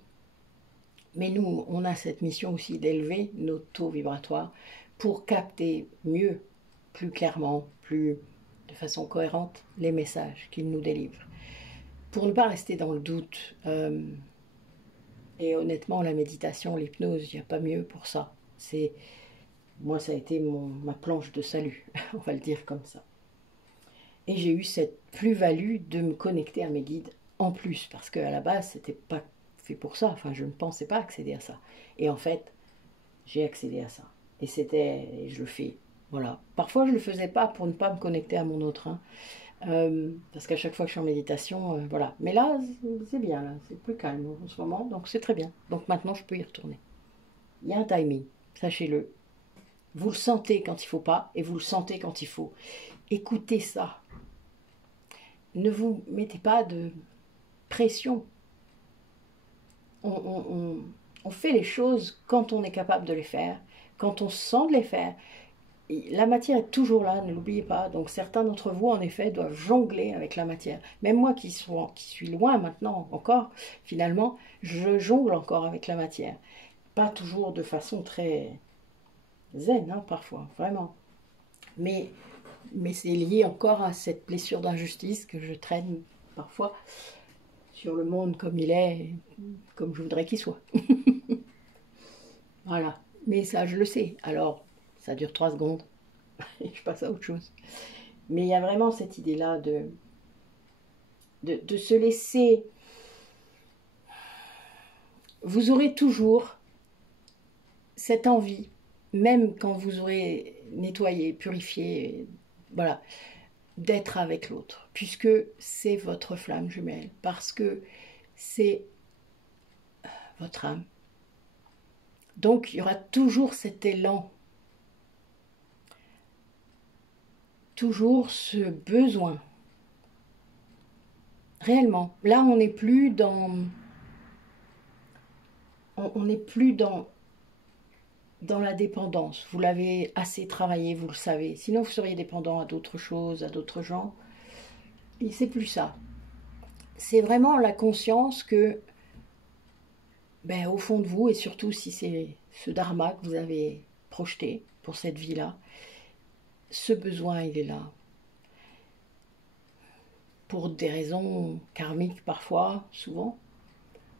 Mais nous, on a cette mission aussi d'élever nos taux vibratoires pour capter mieux, plus clairement, de façon cohérente, les messages qu'ils nous délivrent. Pour ne pas rester dans le doute. Et honnêtement, la méditation, l'hypnose, il n'y a pas mieux pour ça. Moi, ça a été ma planche de salut, on va le dire comme ça. Et j'ai eu cette plus-value de me connecter à mes guides en plus, parce qu'à la base, c'était pas fait pour ça. Enfin, je ne pensais pas accéder à ça. Et en fait, j'ai accédé à ça. Et je le fais. Voilà. Parfois, je ne le faisais pas pour ne pas me connecter à mon autre. Hein. Parce qu'à chaque fois que je suis en méditation, voilà. Mais là, c'est bien, là. C'est plus calme en ce moment, donc c'est très bien. Donc maintenant, je peux y retourner. Il y a un timing, sachez-le. Vous le sentez quand il ne faut pas, et vous le sentez quand il faut. Écoutez ça. Ne vous mettez pas de pression. On fait les choses quand on est capable de les faire, quand on sent de les faire. La matière est toujours là, ne l'oubliez pas. Donc certains d'entre vous, en effet, doivent jongler avec la matière. Même moi qui suis loin maintenant encore, finalement, je jongle encore avec la matière. Pas toujours de façon très zen, hein, parfois, vraiment. Mais c'est lié encore à cette blessure d'injustice que je traîne parfois sur le monde comme il est, comme je voudrais qu'il soit. Voilà. Mais ça, je le sais. Alors, ça dure 3 secondes et je passe à autre chose. Mais il y a vraiment cette idée-là de se laisser... Vous aurez toujours cette envie même quand vous aurez nettoyé, purifié, voilà, d'être avec l'autre, puisque c'est votre flamme jumelle, parce que c'est votre âme. Donc, il y aura toujours cet élan, toujours ce besoin. Réellement, là, on n'est plus dans... On n'est plus dans la dépendance. Vous l'avez assez travaillé, vous le savez. Sinon, vous seriez dépendant à d'autres choses, à d'autres gens. Et c'est plus ça. C'est vraiment la conscience que, ben, au fond de vous, et surtout si c'est ce dharma que vous avez projeté pour cette vie-là, ce besoin, il est là. Pour des raisons karmiques parfois, souvent,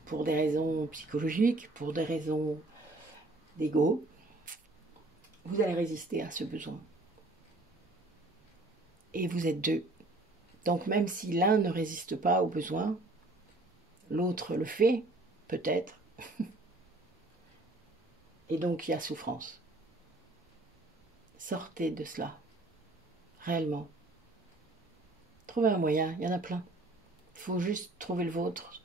pour des raisons psychologiques, pour des raisons d'ego, vous allez résister à ce besoin. Et vous êtes deux. Donc même si l'un ne résiste pas au besoin, l'autre le fait, peut-être. Et donc il y a souffrance. Sortez de cela, réellement. Trouvez un moyen, il y en a plein. Il faut juste trouver le vôtre,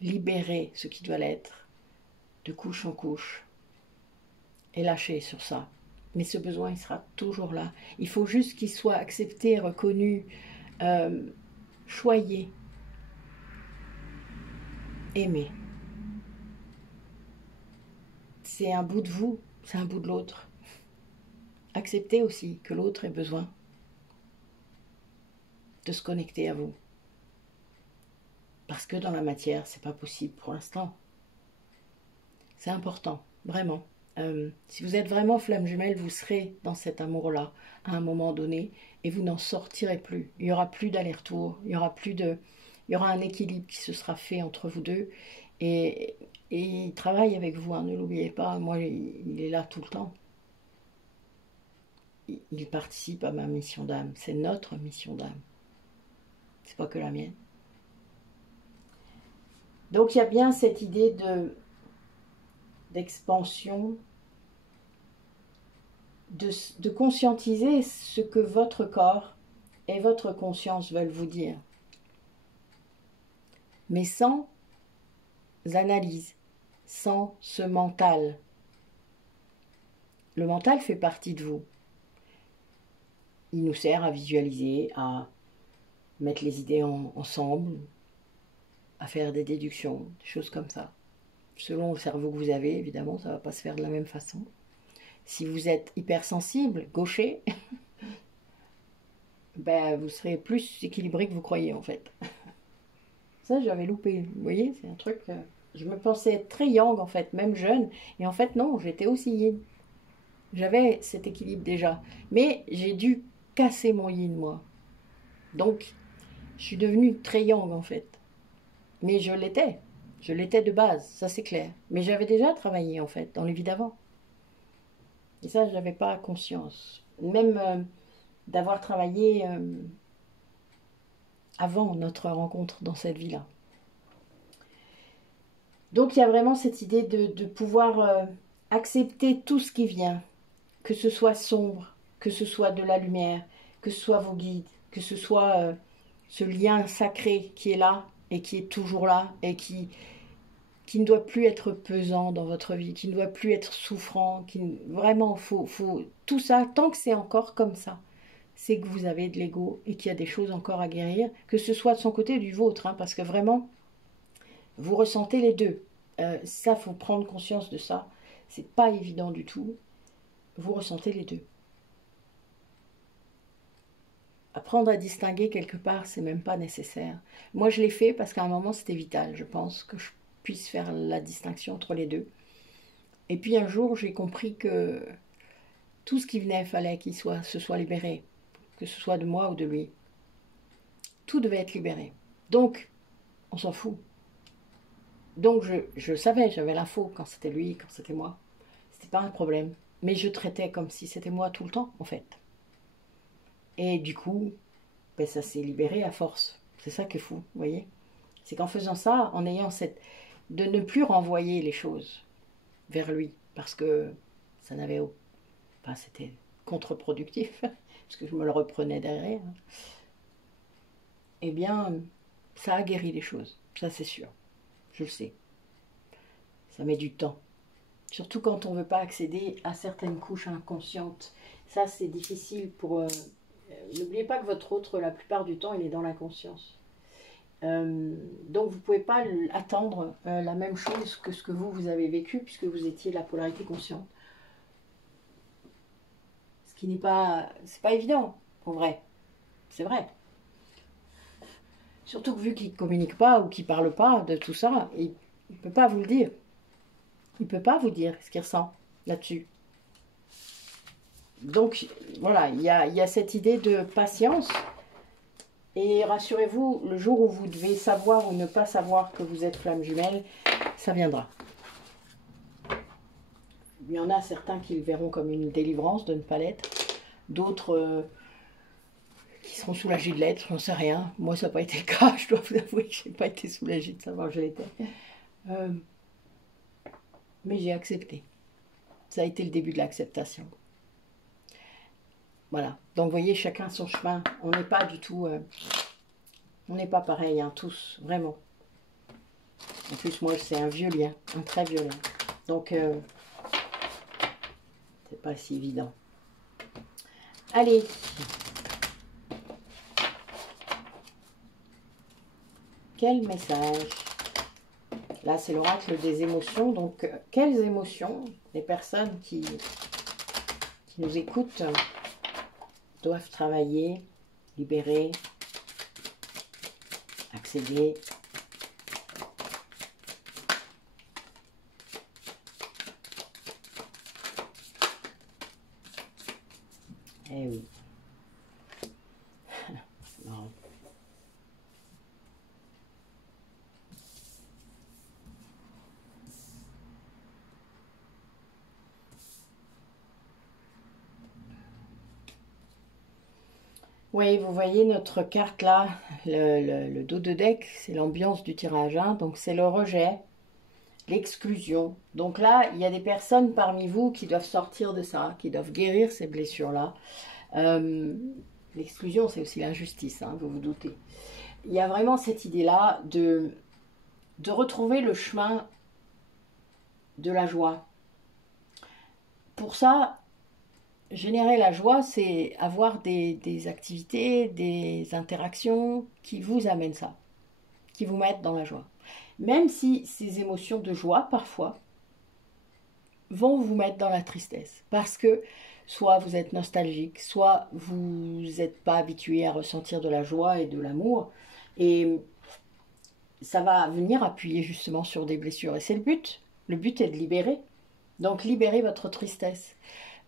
libérer ce qui doit l'être, de couche en couche, et lâcher sur ça. Mais ce besoin, il sera toujours là. Il faut juste qu'il soit accepté, reconnu, choyé, aimé. C'est un bout de vous, c'est un bout de l'autre. Acceptez aussi que l'autre ait besoin de se connecter à vous. Parce que dans la matière, c'est pas possible pour l'instant. C'est important, vraiment. Si vous êtes vraiment flamme jumelle, vous serez dans cet amour-là à un moment donné et vous n'en sortirez plus. Il n'y aura plus d'aller-retour, il y aura un équilibre qui se sera fait entre vous deux et il travaille avec vous, hein, ne l'oubliez pas. Moi, il est là tout le temps. Il participe à ma mission d'âme. C'est notre mission d'âme. C'est pas que la mienne. Donc il y a bien cette idée d'expansion, de conscientiser ce que votre corps et votre conscience veulent vous dire. Mais sans analyse, sans ce mental. Le mental fait partie de vous. Il nous sert à visualiser, à mettre les idées ensemble, à faire des déductions, des choses comme ça. Selon le cerveau que vous avez, évidemment, ça ne va pas se faire de la même façon. Si vous êtes hypersensible, gaucher, ben, vous serez plus équilibré que vous croyez en fait. Ça, j'avais loupé. Vous voyez, c'est un truc... je me pensais très yang en fait, même jeune. Et en fait, non, j'étais aussi yin. J'avais cet équilibre déjà. Mais j'ai dû casser mon yin, moi. Donc, je suis devenue très yang en fait. Mais je l'étais. Je l'étais de base, ça c'est clair. Mais j'avais déjà travaillé en fait, dans les vies d'avant. Et ça, je n'avais pas conscience. Même d'avoir travaillé avant notre rencontre dans cette vie-là. Donc il y a vraiment cette idée de pouvoir accepter tout ce qui vient, que ce soit sombre, que ce soit de la lumière, que ce soit vos guides, que ce soit ce lien sacré qui est là et qui est toujours là et qui ne doit plus être pesant dans votre vie, qui ne doit plus être souffrant, vraiment, faut tout ça, tant que c'est encore comme ça, c'est que vous avez de l'ego et qu'il y a des choses encore à guérir, que ce soit de son côté ou du vôtre, hein, parce que vraiment, vous ressentez les deux. Ça, faut prendre conscience de ça. C'est pas évident du tout. Vous ressentez les deux. Apprendre à distinguer quelque part, c'est même pas nécessaire. Moi, je l'ai fait parce qu'à un moment, c'était vital. Je pense que je puisse faire la distinction entre les deux. Et puis un jour, j'ai compris que tout ce qui venait, il fallait qu'il se soit libéré, que ce soit de moi ou de lui. Tout devait être libéré. Donc, on s'en fout. Donc, je savais, j'avais l'info quand c'était lui, quand c'était moi. C'était pas un problème. Mais je traitais comme si c'était moi tout le temps, en fait. Et du coup, ben, ça s'est libéré à force. C'est ça qui est fou, vous voyez. C'est qu'en faisant ça, en ayant de ne plus renvoyer les choses vers lui, parce que ça n'avait pas, c'était contre-productif, parce que je me le reprenais derrière, eh bien, ça a guéri les choses, ça c'est sûr, je le sais. Ça met du temps, surtout quand on ne veut pas accéder à certaines couches inconscientes. Ça, c'est difficile pour... N'oubliez pas que votre autre, la plupart du temps, il est dans l'inconscience. Donc vous ne pouvez pas attendre la même chose que ce que vous avez vécu, puisque vous étiez la polarité consciente. Ce qui n'est pas... C'est pas évident, en vrai. C'est vrai. Surtout que vu qu'il ne communique pas ou qu'il ne parle pas de tout ça, il ne peut pas vous le dire. Il ne peut pas vous dire ce qu'il ressent là-dessus. Donc voilà, il y a cette idée de patience. Et rassurez-vous, le jour où vous devez savoir ou ne pas savoir que vous êtes flamme jumelle, ça viendra. Il y en a certains qui le verront comme une délivrance de ne pas l'être. D'autres qui seront soulagés de l'être, j'en sais rien. Moi, ça n'a pas été le cas. Je dois vous avouer que je n'ai pas été soulagée de savoir que je l'étais. Mais j'ai accepté. Ça a été le début de l'acceptation. Voilà. Donc, vous voyez, chacun son chemin. On n'est pas du tout... on n'est pas pareil, hein, tous, vraiment. En plus, moi, c'est un vieux lien, un très vieux lien. Donc, c'est pas si évident. Allez. Quel message? Là, c'est l'oracle des émotions. Donc, quelles émotions les personnes qui nous écoutent doivent travailler, libérer, accéder? Eh oui. Non. Oui, vous voyez notre carte là, le dos de deck, c'est l'ambiance du tirage, hein, donc c'est le rejet, l'exclusion. Donc là, il y a des personnes parmi vous qui doivent sortir de ça, qui doivent guérir ces blessures-là. L'exclusion, c'est aussi l'injustice, hein, vous vous doutez. Il y a vraiment cette idée-là de retrouver le chemin de la joie. Pour ça, générer la joie, c'est avoir des activités, des interactions qui vous amènent ça, qui vous mettent dans la joie. Même si ces émotions de joie, parfois, vont vous mettre dans la tristesse. Parce que soit vous êtes nostalgique, soit vous n'êtes pas habitué à ressentir de la joie et de l'amour. Et ça va venir appuyer justement sur des blessures. Et c'est le but. Le but est de libérer. Donc libérez votre tristesse.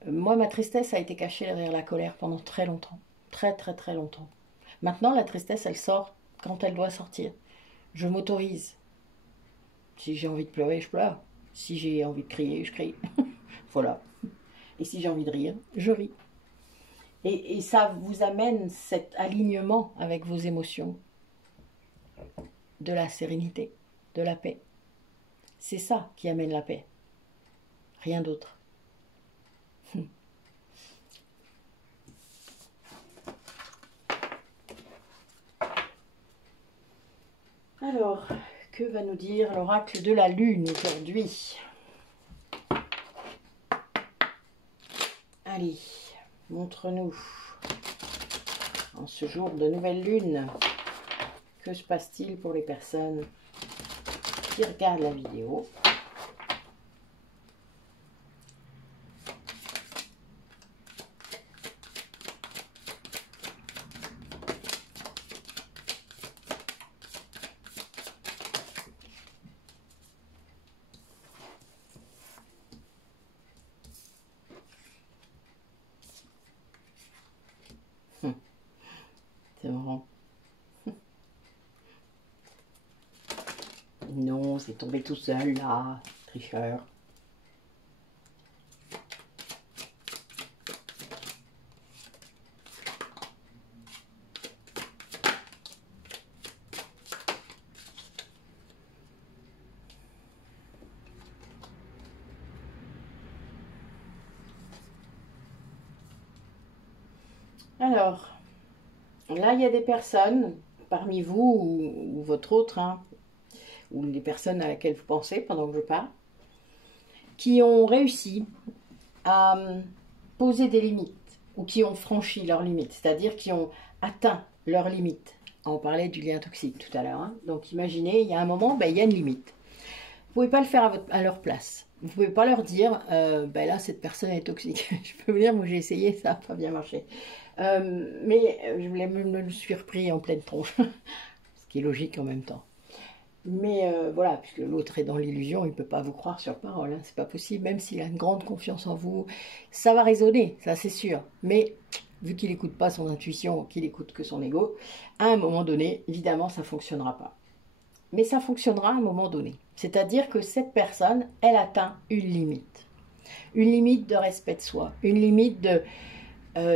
Moi, ma tristesse a été cachée derrière la colère pendant très longtemps. Très, très, très longtemps. Maintenant, la tristesse, elle sort quand elle doit sortir. Je m'autorise. Si j'ai envie de pleurer, je pleure. Si j'ai envie de crier, je crie. Voilà. Et si j'ai envie de rire, je ris. Et ça vous amène cet alignement avec vos émotions. De la sérénité, de la paix. C'est ça qui amène la paix. Rien d'autre. Alors, que va nous dire l'oracle de la Lune aujourd'hui? Allez, montre-nous, en ce jour de nouvelle lune, que se passe-t-il pour les personnes qui regardent la vidéo? C'est marrant. Non, c'est tombé tout seul là, tricheur. Alors, là, il y a des personnes parmi vous ou votre autre, hein, ou les personnes à laquelle vous pensez pendant que je parle, qui ont réussi à poser des limites ou qui ont franchi leurs limites, c'est-à-dire qui ont atteint leurs limites. On parlait du lien toxique tout à l'heure. Hein. Donc imaginez, il y a un moment, ben, il y a une limite. Vous ne pouvez pas le faire à leur place. Vous ne pouvez pas leur dire, ben là, cette personne est toxique. Je peux vous dire, moi j'ai essayé, ça n'a pas bien marché. Mais je me suis repris en pleine tronche, ce qui est logique en même temps. Mais voilà, puisque l'autre est dans l'illusion, il ne peut pas vous croire sur parole, hein, c'est pas possible, même s'il a une grande confiance en vous, ça va résonner, ça c'est sûr. Mais vu qu'il n'écoute pas son intuition, qu'il écoute que son ego, à un moment donné, évidemment, ça ne fonctionnera pas. Mais ça fonctionnera à un moment donné. C'est-à-dire que cette personne, elle atteint une limite. Une limite de respect de soi, une limite de...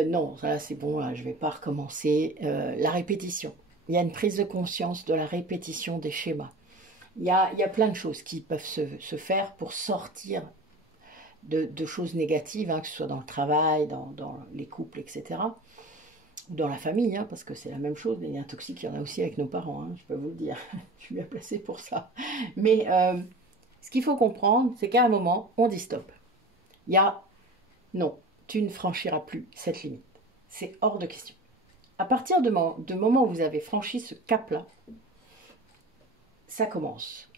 non, là c'est bon, là, je ne vais pas recommencer. La répétition. Il y a une prise de conscience de la répétition des schémas. Il y a plein de choses qui peuvent se faire pour sortir de choses négatives, hein, que ce soit dans le travail, dans les couples, etc. Ou dans la famille, hein, parce que c'est la même chose. Les liens toxiques, il y en a aussi avec nos parents, hein, je peux vous le dire. Je suis bien placée pour ça. Mais ce qu'il faut comprendre, c'est qu'à un moment, on dit stop. Il y a non, tu ne franchiras plus cette limite. C'est hors de question. À partir du moment où vous avez franchi ce cap-là, ça commence.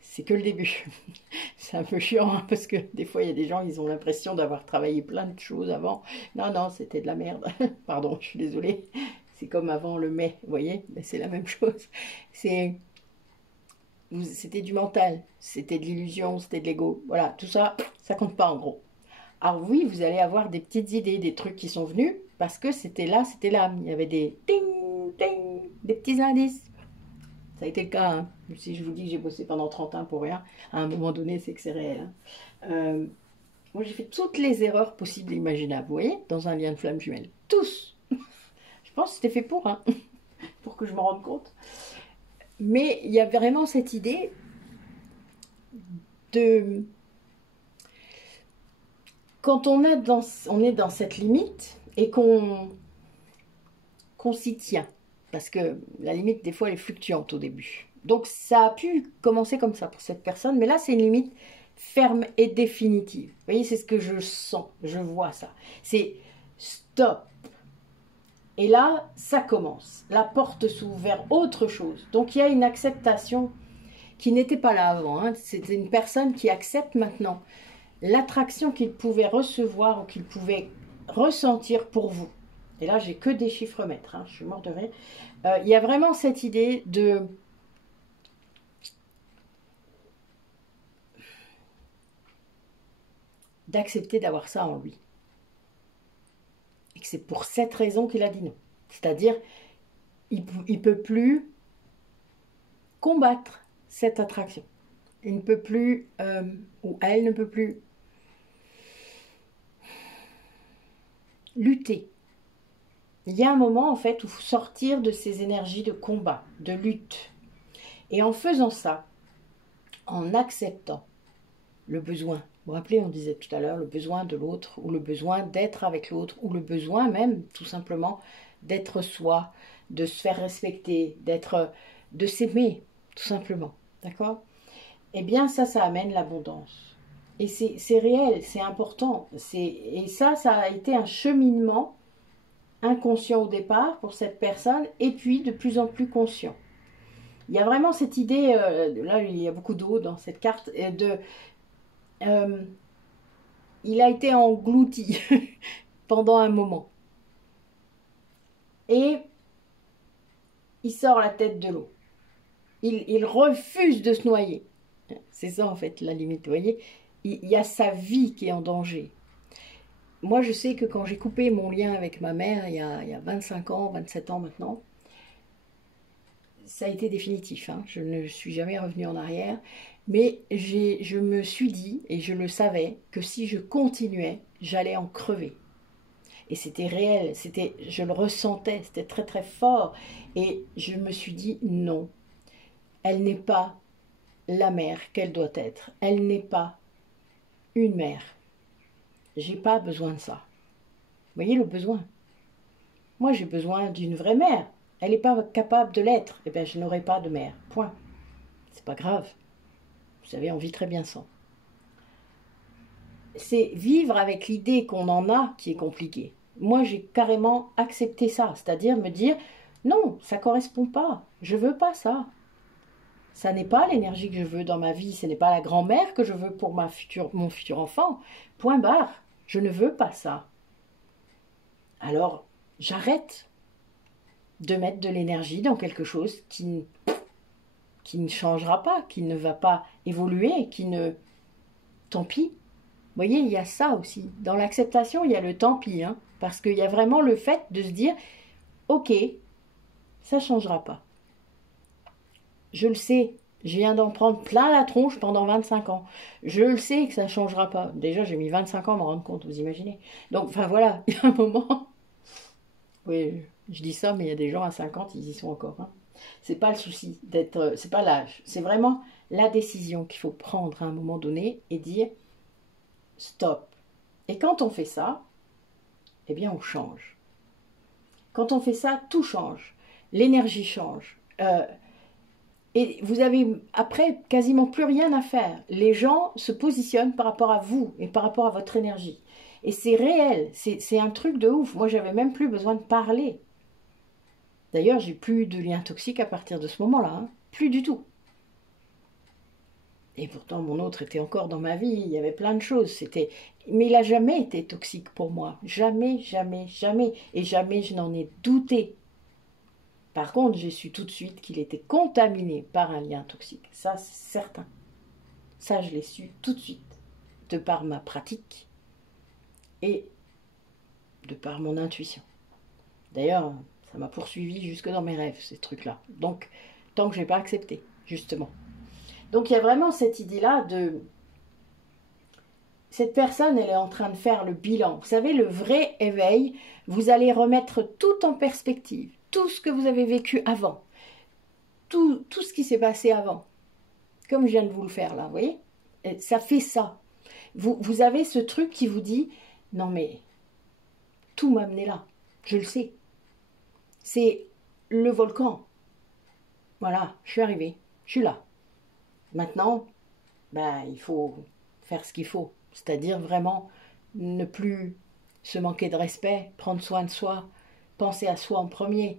C'est que le début. C'est un peu chiant, hein, parce que des fois, il y a des gens, ils ont l'impression d'avoir travaillé plein de choses avant. Non, non, c'était de la merde. Pardon, je suis désolée. C'est comme avant le mai, vous voyez, mais c'est la même chose. C'était du mental, c'était de l'illusion, c'était de l'ego. Voilà, tout ça, ça compte pas en gros. Alors oui, vous allez avoir des petites idées, des trucs qui sont venus, parce que c'était là. Il y avait des ting, ting, des petits indices. Ça a été le cas. Hein. Si je vous dis que j'ai bossé pendant 30 ans pour rien, à un moment donné, c'est que c'est réel. Hein. Moi, j'ai fait toutes les erreurs possibles et imaginables, vous voyez, dans un lien de flamme jumelle. Tous. Je pense que c'était fait pour, hein, pour que je me rende compte. Mais il y avait vraiment cette idée de... Quand on est dans cette limite et qu'on s'y tient, parce que la limite, des fois, elle est fluctuante au début. Donc, ça a pu commencer comme ça pour cette personne, mais là, c'est une limite ferme et définitive. Vous voyez, c'est ce que je sens, je vois ça. C'est stop. Et là, ça commence. La porte s'ouvre vers autre chose. Donc, il y a une acceptation qui n'était pas là avant. Hein. C'était une personne qui accepte maintenant l'attraction qu'il pouvait recevoir ou qu'il pouvait ressentir pour vous. Et là, j'ai que des chiffres mètres, hein, je suis morte de rire. Il y a vraiment cette idée d'accepter d'avoir ça en lui. Et que c'est pour cette raison qu'il a dit non. C'est-à-dire, il ne peut plus combattre cette attraction. Il ne peut plus, ou elle ne peut plus lutter. Il y a un moment, en fait, où il faut sortir de ces énergies de combat, de lutte. Et en faisant ça, en acceptant le besoin, vous vous rappelez, on disait tout à l'heure, le besoin de l'autre, ou le besoin d'être avec l'autre, ou le besoin même, tout simplement, d'être soi, de se faire respecter, de s'aimer, tout simplement. D'accord? Eh bien, ça amène l'abondance. Et c'est réel, c'est important. Et ça a été un cheminement inconscient au départ pour cette personne, et puis de plus en plus conscient. Il y a vraiment cette idée, là il y a beaucoup d'eau dans cette carte, il a été englouti pendant un moment. Et il sort la tête de l'eau. Il refuse de se noyer. C'est ça en fait la limite, vous voyez. Il y a sa vie qui est en danger. Moi, je sais que quand j'ai coupé mon lien avec ma mère, il y a 25 ans, 27 ans maintenant, ça a été définitif. Hein. Je ne suis jamais revenue en arrière. Mais je me suis dit, et je le savais, que si je continuais, j'allais en crever. Et c'était réel, je le ressentais, c'était très très fort. Et je me suis dit, non, elle n'est pas la mère qu'elle doit être. Elle n'est pas une mère. J'ai pas besoin de ça. Vous voyez le besoin? Moi, j'ai besoin d'une vraie mère. Elle n'est pas capable de l'être. Eh bien, je n'aurai pas de mère. Point. C'est pas grave. Vous savez, on vit très bien sans. C'est vivre avec l'idée qu'on en a qui est compliqué. Moi, j'ai carrément accepté ça. C'est-à-dire me dire, non, ça ne correspond pas. Je ne veux pas ça. Ça n'est pas l'énergie que je veux dans ma vie. Ce n'est pas la grand-mère que je veux pour mon futur enfant. Point barre. Je ne veux pas ça. Alors, j'arrête de mettre de l'énergie dans quelque chose qui ne changera pas, qui ne va pas évoluer, qui ne... Tant pis. Vous voyez, il y a ça aussi. Dans l'acceptation, il y a le tant pis. Hein, parce qu'il y a vraiment le fait de se dire, ok, ça ne changera pas. Je le sais, je viens d'en prendre plein la tronche pendant 25 ans. Je le sais que ça ne changera pas. Déjà, j'ai mis 25 ans à m'en rendre compte, vous imaginez. Donc, enfin voilà, il y a un moment... Oui, je dis ça, mais il y a des gens à 50, ils y sont encore. Hein. C'est pas le souci d'être... C'est pas l'âge. C'est vraiment la décision qu'il faut prendre à un moment donné et dire stop. Et quand on fait ça, eh bien, on change. Quand on fait ça, tout change. L'énergie change. Et vous avez après quasiment plus rien à faire. Les gens se positionnent par rapport à vous et par rapport à votre énergie. Et c'est réel, c'est un truc de ouf. Moi, j'avais même plus besoin de parler. D'ailleurs, j'ai plus de liens toxiques à partir de ce moment-là. Hein. Plus du tout. Et pourtant, mon autre était encore dans ma vie. Il y avait plein de choses. Mais il n'a jamais été toxique pour moi. Jamais, jamais, jamais. Et jamais je n'en ai douté. Par contre, j'ai su tout de suite qu'il était contaminé par un lien toxique. Ça, c'est certain. Ça, je l'ai su tout de suite. De par ma pratique. Et de par mon intuition. D'ailleurs, ça m'a poursuivi jusque dans mes rêves, ces trucs-là. Donc, tant que je n'ai pas accepté, justement. Donc, il y a vraiment cette idée-là de... Cette personne, elle est en train de faire le bilan. Vous savez, le vrai éveil, vous allez remettre tout en perspective. Tout ce que vous avez vécu avant. Tout ce qui s'est passé avant. Comme je viens de vous le faire, là, vous voyez? Et ça fait ça. Vous avez ce truc qui vous dit... Non mais, tout m'a amené là, je le sais. C'est le volcan. Voilà, je suis arrivée, je suis là. Maintenant, ben, il faut faire ce qu'il faut. C'est-à-dire vraiment ne plus se manquer de respect, prendre soin de soi, penser à soi en premier.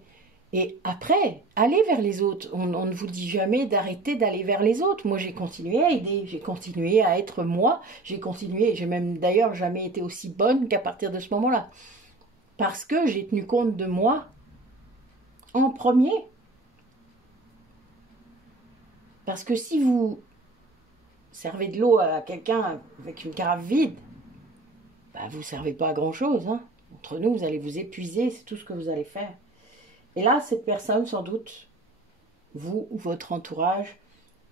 Et après, aller vers les autres. On ne vous dit jamais d'arrêter d'aller vers les autres. Moi, j'ai continué à aider, j'ai continué à être moi, j'ai continué, j'ai même d'ailleurs jamais été aussi bonne qu'à partir de ce moment-là. Parce que j'ai tenu compte de moi en premier. Parce que si vous servez de l'eau à quelqu'un avec une carafe vide, bah, vous ne servez pas à grand-chose. Hein. Entre nous, vous allez vous épuiser, c'est tout ce que vous allez faire. Et là, cette personne, sans doute, vous ou votre entourage,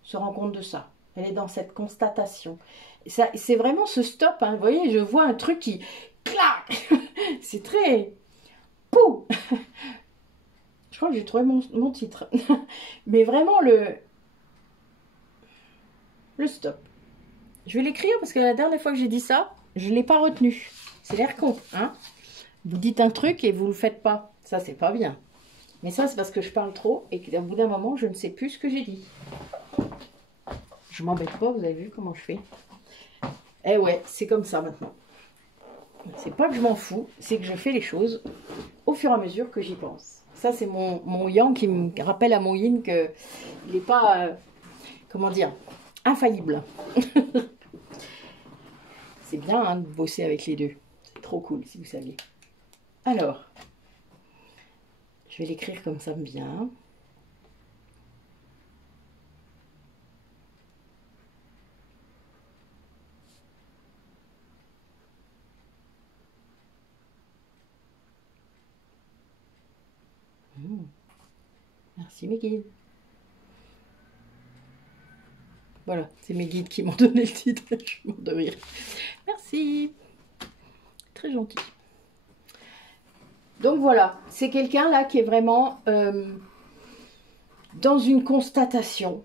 se rend compte de ça. Elle est dans cette constatation. C'est vraiment ce stop. Hein. Vous voyez, je vois un truc qui... Clac. C'est très... Pouh. Je crois que j'ai trouvé mon titre. Mais vraiment, le stop. Je vais l'écrire parce que la dernière fois que j'ai dit ça, je ne l'ai pas retenu. C'est l'air con. Hein. Vous dites un truc et vous ne le faites pas. Ça, c'est pas bien. Mais ça, c'est parce que je parle trop et qu'au bout d'un moment, je ne sais plus ce que j'ai dit. Je m'embête pas, vous avez vu comment je fais. Eh ouais, c'est comme ça maintenant. C'est pas que je m'en fous, c'est que je fais les choses au fur et à mesure que j'y pense. Ça, c'est mon yang qui me rappelle à mon yin qu'il n'est pas, comment dire, infaillible. C'est bien hein, de bosser avec les deux. C'est trop cool, si vous saviez. Alors... Je vais l'écrire comme ça me vient. Merci mes guides. Voilà, c'est mes guides qui m'ont donné le titre. Je suis morte de rire. Merci. Très gentil. Donc voilà, c'est quelqu'un là qui est vraiment dans une constatation,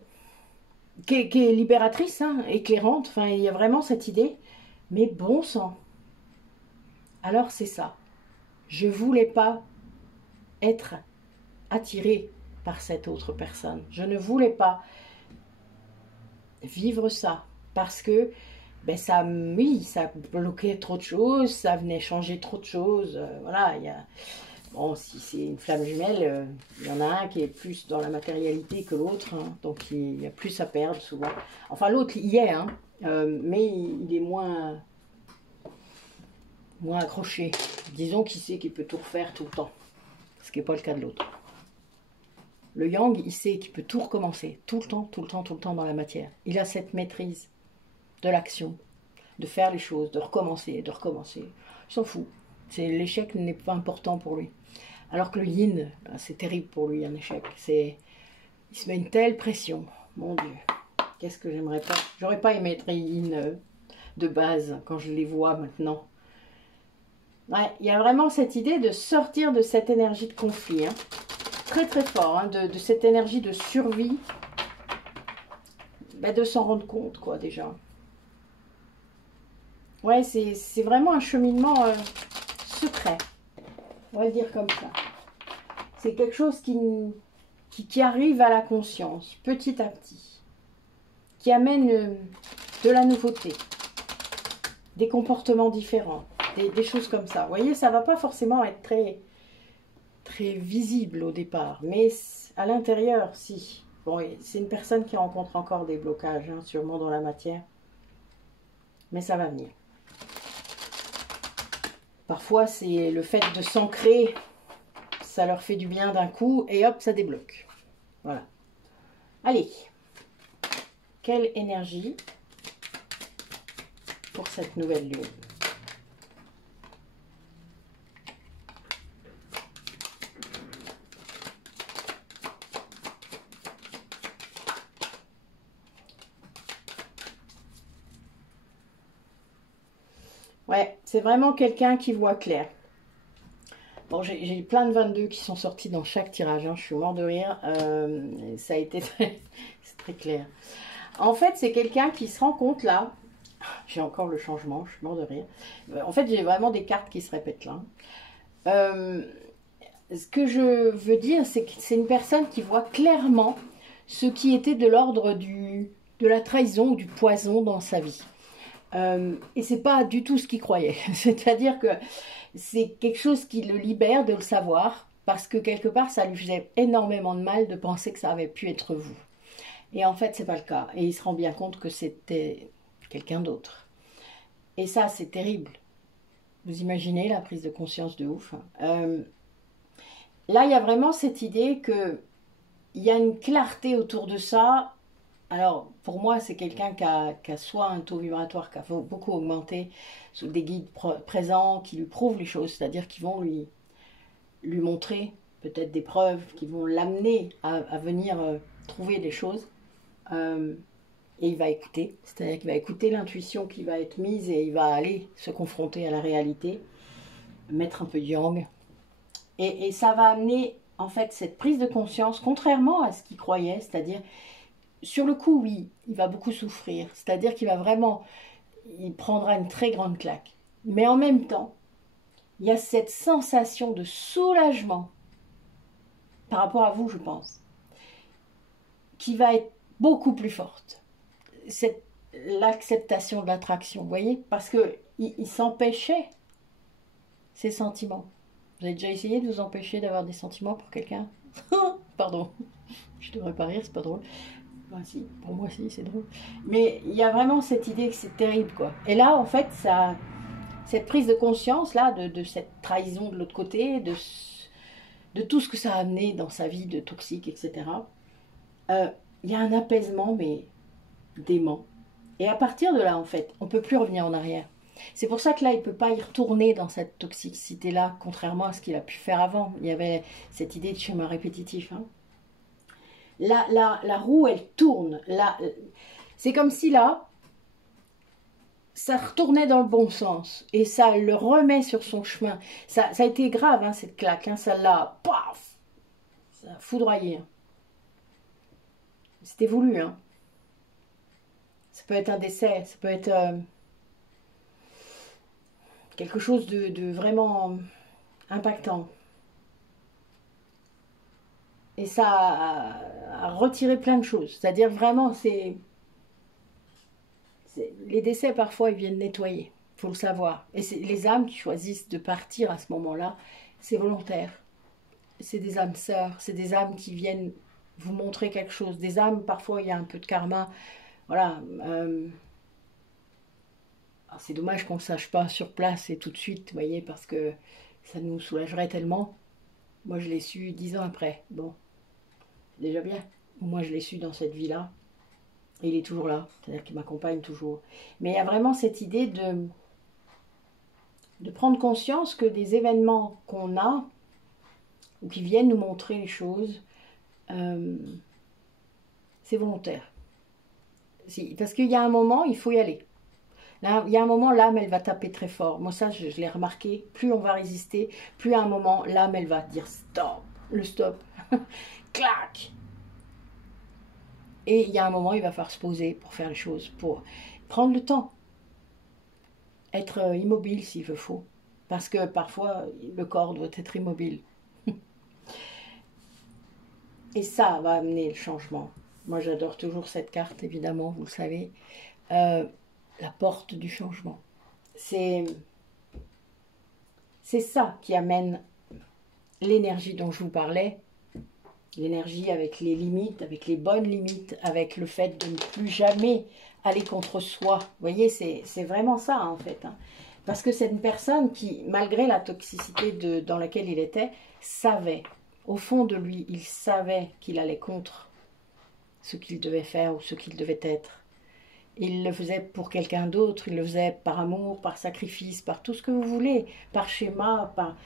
qui est libératrice, hein, éclairante, enfin il y a vraiment cette idée, mais bon sang. Alors c'est ça, je voulais pas être attiré par cette autre personne. Je ne voulais pas vivre ça parce que ben ça, oui, ça bloquait trop de choses, ça venait changer trop de choses. Voilà, il y a, bon, si c'est une flamme jumelle, il y en a un qui est plus dans la matérialité que l'autre, hein, donc il y a plus à perdre souvent. Enfin, l'autre y est, hein, mais il est moins accroché. Disons qu'il sait qu'il peut tout refaire tout le temps, ce qui n'est pas le cas de l'autre. Le yang, il sait qu'il peut tout recommencer, tout le temps, tout le temps, tout le temps dans la matière. Il a cette maîtrise de l'action, de faire les choses, de recommencer, de recommencer. Il s'en fout. L'échec n'est pas important pour lui. Alors que le yin, c'est terrible pour lui, un échec. Il se met une telle pression. Mon Dieu, qu'est-ce que j'aimerais pas. J'aurais pas aimé être yin de base quand je les vois maintenant. Ouais, il y a vraiment cette idée de sortir de cette énergie de conflit. Hein. Très très fort, hein, de cette énergie de survie. Bah, de s'en rendre compte, quoi, déjà. Ouais, c'est vraiment un cheminement secret. On va le dire comme ça. C'est quelque chose qui arrive à la conscience, petit à petit. Qui amène de la nouveauté. Des comportements différents. Des choses comme ça. Vous voyez, ça ne va pas forcément être très visible au départ. Mais à l'intérieur, si. Bon, c'est une personne qui rencontre encore des blocages, hein, sûrement dans la matière. Mais ça va venir. Parfois, c'est le fait de s'ancrer, ça leur fait du bien d'un coup, et hop, ça débloque. Voilà. Allez. Quelle énergie pour cette nouvelle lune? Ouais, c'est vraiment quelqu'un qui voit clair. Bon, j'ai plein de 22 qui sont sortis dans chaque tirage. Hein. Je suis mort de rire. Ça a été très clair. En fait, c'est quelqu'un qui se rend compte là. J'ai encore le changement. Je suis mort de rire. En fait, j'ai vraiment des cartes qui se répètent là. Ce que je veux dire, c'est que c'est une personne qui voit clairement ce qui était de l'ordre de la trahison ou du poison dans sa vie. Et c'est pas du tout ce qu'il croyait. C'est-à-dire que c'est quelque chose qui le libère de le savoir, parce que quelque part, ça lui faisait énormément de mal de penser que ça avait pu être vous. Et en fait, c'est pas le cas. Et il se rend bien compte que c'était quelqu'un d'autre. Et ça, c'est terrible. Vous imaginez la prise de conscience de ouf. Là, il y a vraiment cette idée que il y a une clarté autour de ça. Alors, pour moi, c'est quelqu'un qui a soit un taux vibratoire qui a beaucoup augmenté, sous des guides présents qui lui prouvent les choses, c'est-à-dire qui vont lui montrer peut-être des preuves, qui vont l'amener à venir trouver des choses. Et il va écouter, c'est-à-dire qu'il va écouter l'intuition qui va être mise et il va aller se confronter à la réalité, mettre un peu de yang. Et ça va amener, en fait, cette prise de conscience, contrairement à ce qu'il croyait, c'est-à-dire... Sur le coup, oui, il va beaucoup souffrir. C'est-à-dire qu'il va vraiment... Il prendra une très grande claque. Mais en même temps, il y a cette sensation de soulagement par rapport à vous, je pense, qui va être beaucoup plus forte. L'acceptation de l'attraction, vous voyez? Parce qu'il s'empêchait ces sentiments. Vous avez déjà essayé de vous empêcher d'avoir des sentiments pour quelqu'un? Pardon, je devrais pas rire, c'est pas drôle. Enfin, si, pour moi, si, c'est drôle. Mais il y a vraiment cette idée que c'est terrible, quoi. Et là, en fait, cette prise de conscience, là, de cette trahison de l'autre côté, de tout ce que ça a amené dans sa vie de toxique, etc., il y a un apaisement, mais dément. Et à partir de là, en fait, on ne peut plus revenir en arrière. C'est pour ça que là, il ne peut pas y retourner dans cette toxicité-là, contrairement à ce qu'il a pu faire avant. Il y avait cette idée de schéma répétitif, hein. La roue, elle tourne. C'est comme si là, ça retournait dans le bon sens. Et ça le remet sur son chemin. Ça a été grave, hein, cette claque. Hein, ça l'a, paf, ça a foudroyé. Hein. C'était voulu. Hein. Ça peut être un décès. Ça peut être quelque chose de vraiment impactant. Et ça a retiré plein de choses. C'est-à-dire vraiment, les décès parfois ils viennent nettoyer, il faut le savoir. Et les âmes qui choisissent de partir à ce moment-là, c'est volontaire. C'est des âmes sœurs, c'est des âmes qui viennent vous montrer quelque chose. Des âmes, parfois il y a un peu de karma. Voilà. C'est dommage qu'on ne le sache pas sur place et tout de suite, vous voyez, parce que ça nous soulagerait tellement. Moi je l'ai su 10 ans après. Bon, c'est déjà bien. Moi je l'ai su dans cette vie-là. Et il est toujours là, c'est-à-dire qu'il m'accompagne toujours. Mais il y a vraiment cette idée de prendre conscience que des événements qu'on a, ou qui viennent nous montrer les choses, c'est volontaire. Parce qu'il y a un moment, il faut y aller. Là, il y a un moment, l'âme, elle va taper très fort. Moi, ça, je l'ai remarqué. Plus on va résister, plus à un moment, l'âme, elle va dire stop. Le stop. Clac. Et il y a un moment, il va falloir se poser pour faire les choses, pour prendre le temps. Être immobile s'il le faut. Parce que parfois, le corps doit être immobile. Et ça va amener le changement. Moi, j'adore toujours cette carte, évidemment, vous le savez. La porte du changement. C'est ça qui amène l'énergie dont je vous parlais. L'énergie avec les limites, avec les bonnes limites, avec le fait de ne plus jamais aller contre soi. Vous voyez, c'est vraiment ça, en fait. Hein. Parce que c'est une personne qui, malgré la toxicité dans laquelle il était, savait, au fond de lui, il savait qu'il allait contre ce qu'il devait faire ou ce qu'il devait être. Il le faisait pour quelqu'un d'autre, il le faisait par amour, par sacrifice, par tout ce que vous voulez, par schéma, par...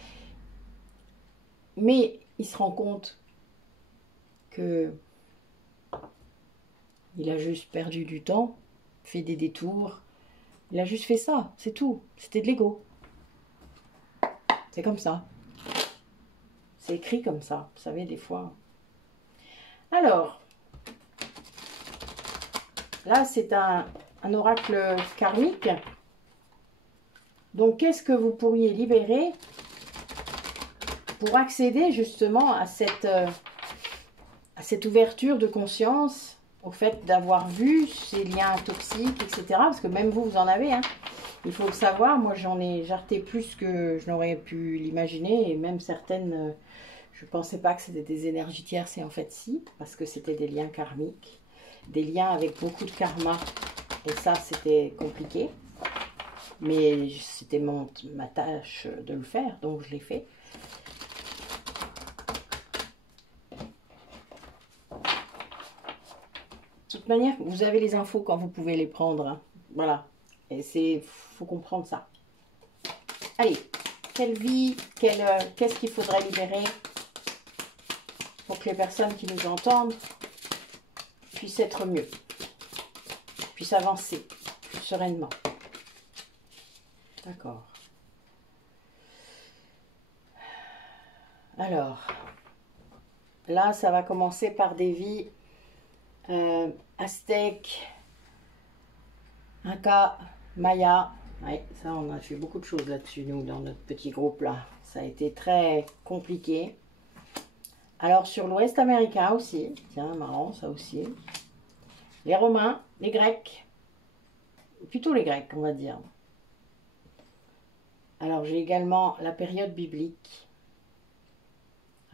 Mais il se rend compte que il a juste perdu du temps, fait des détours, il a juste fait ça, c'est tout, c'était de l'ego. C'est comme ça. C'est écrit comme ça, vous savez, des fois. Alors, là, c'est un oracle karmique. Donc, qu'est-ce que vous pourriez libérer pour accéder justement à cette ouverture de conscience, au fait d'avoir vu ces liens toxiques, etc. Parce que même vous, vous en avez. Hein. Il faut le savoir. Moi, j'en ai jarté plus que je n'aurais pu l'imaginer. Et même certaines, je ne pensais pas que c'était des énergies tierces. Et en fait, si. Parce que c'était des liens karmiques. Des liens avec beaucoup de karma. Et ça, c'était compliqué. Mais c'était ma tâche de le faire. Donc, je l'ai fait. De toute manière, vous avez les infos quand vous pouvez les prendre. Hein. Voilà. Et faut comprendre ça. Allez, quelle vie, qu'est-ce qu'il faudrait libérer pour que les personnes qui nous entendent puissent être mieux, puissent avancer plus sereinement. D'accord. Alors, là, ça va commencer par des vies aztèques, Inca, Maya. Oui, ça, on a fait beaucoup de choses là-dessus, nous, dans notre petit groupe là. Ça a été très compliqué. Alors, sur l'Ouest américain aussi. Tiens, marrant, ça aussi. Les Romains, les Grecs. Plutôt les Grecs, on va dire. Alors, j'ai également la période biblique.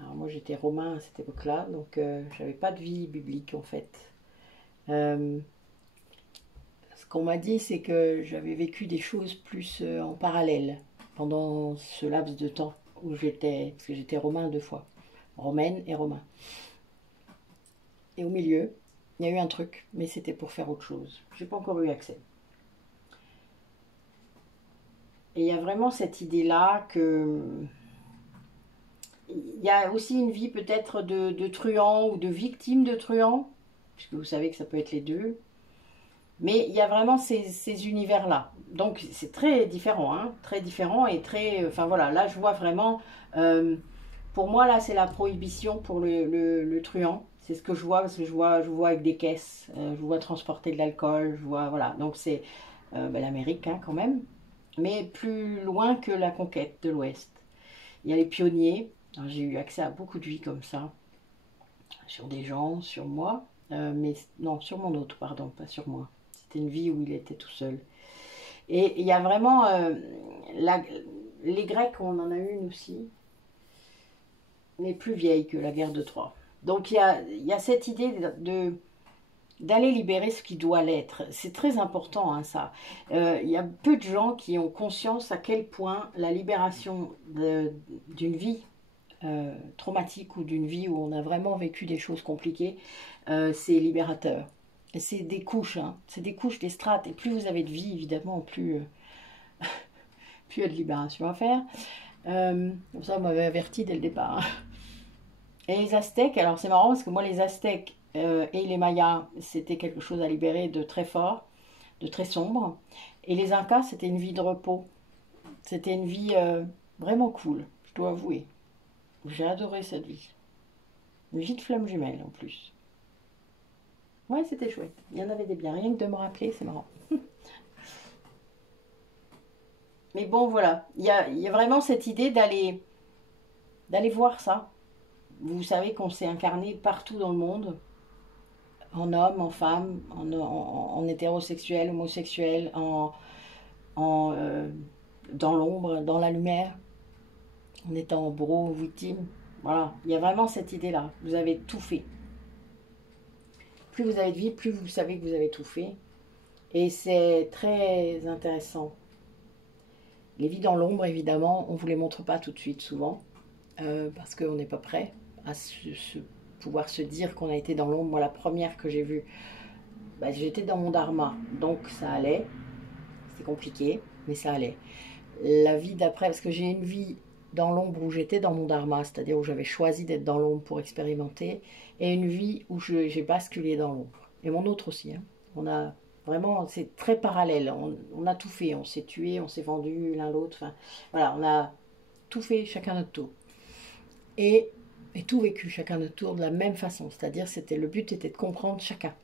Alors, moi, j'étais romain à cette époque-là, donc j'avais pas de vie biblique, en fait. Ce qu'on m'a dit, c'est que j'avais vécu des choses plus en parallèle pendant ce laps de temps où j'étais, parce que j'étais romain 2 fois, romaine et romain. Et au milieu, il y a eu un truc, mais c'était pour faire autre chose. J'ai pas encore eu accès. Et il y a vraiment cette idée-là que... Il y a aussi une vie peut-être de truand ou de victime de truand, puisque vous savez que ça peut être les deux. Mais il y a vraiment ces univers-là. Donc c'est très différent, hein, très différent et très... Enfin voilà, là je vois vraiment... pour moi là c'est la prohibition pour le truand. C'est ce que je vois, parce que je vois avec des caisses, je vois transporter de l'alcool, je vois... Voilà, donc c'est l'Amérique hein, quand même, mais plus loin que la conquête de l'Ouest. Il y a les pionniers. J'ai eu accès à beaucoup de vies comme ça. sur des gens, sur moi, mais non, sur mon autre, pardon, pas sur moi. C'était une vie où il était tout seul. Et il y a vraiment, les Grecs, on en a une aussi, mais plus vieille que la guerre de Troie. Donc il y a cette idée d'aller libérer ce qui doit l'être. C'est très important, hein, ça. Il y a peu de gens qui ont conscience à quel point la libération d'une vie traumatique ou d'une vie où on a vraiment vécu des choses compliquées, c'est libérateur. Et c'est des couches, hein. C'est des couches, des strates. Et plus vous avez de vie, évidemment, plus il y a de libération à faire. Comme ça, on m'avait averti dès le départ, hein. Et les Aztèques, alors c'est marrant parce que moi, les Aztèques et les Mayas, c'était quelque chose à libérer de très fort, de très sombre. Et les Incas, c'était une vie de repos. C'était une vie vraiment cool, je dois avouer. J'ai adoré cette vie. Une vie de flamme jumelle en plus. Ouais, c'était chouette. Il y en avait des biens. Rien que de me rappeler, c'est marrant. Mais bon, voilà. Il y a vraiment cette idée d'aller voir ça. Vous savez qu'on s'est incarné partout dans le monde. En homme, en femme, en hétérosexuel, homosexuel, dans l'ombre, dans la lumière, en étant bourreau ou victime. Voilà, il y a vraiment cette idée-là. Vous avez tout fait. Plus vous avez de vie, plus vous savez que vous avez tout fait. Et c'est très intéressant. Les vies dans l'ombre, évidemment, on ne vous les montre pas tout de suite, souvent, parce qu'on n'est pas prêt à pouvoir se dire qu'on a été dans l'ombre. Moi, la première que j'ai vue, bah, j'étais dans mon dharma, donc ça allait. C'était compliqué, mais ça allait. La vie d'après, parce que j'ai une vie dans l'ombre où j'étais dans mon dharma, c'est-à-dire où j'avais choisi d'être dans l'ombre pour expérimenter, et une vie où j'ai basculé dans l'ombre. Et mon autre aussi, hein. On a vraiment, c'est très parallèle. On a tout fait, on s'est tué, on s'est vendu l'un l'autre. Enfin, voilà, on a tout fait chacun notre tour. Et tout vécu chacun notre tour de la même façon. C'est-à-dire, le but était de comprendre chacun.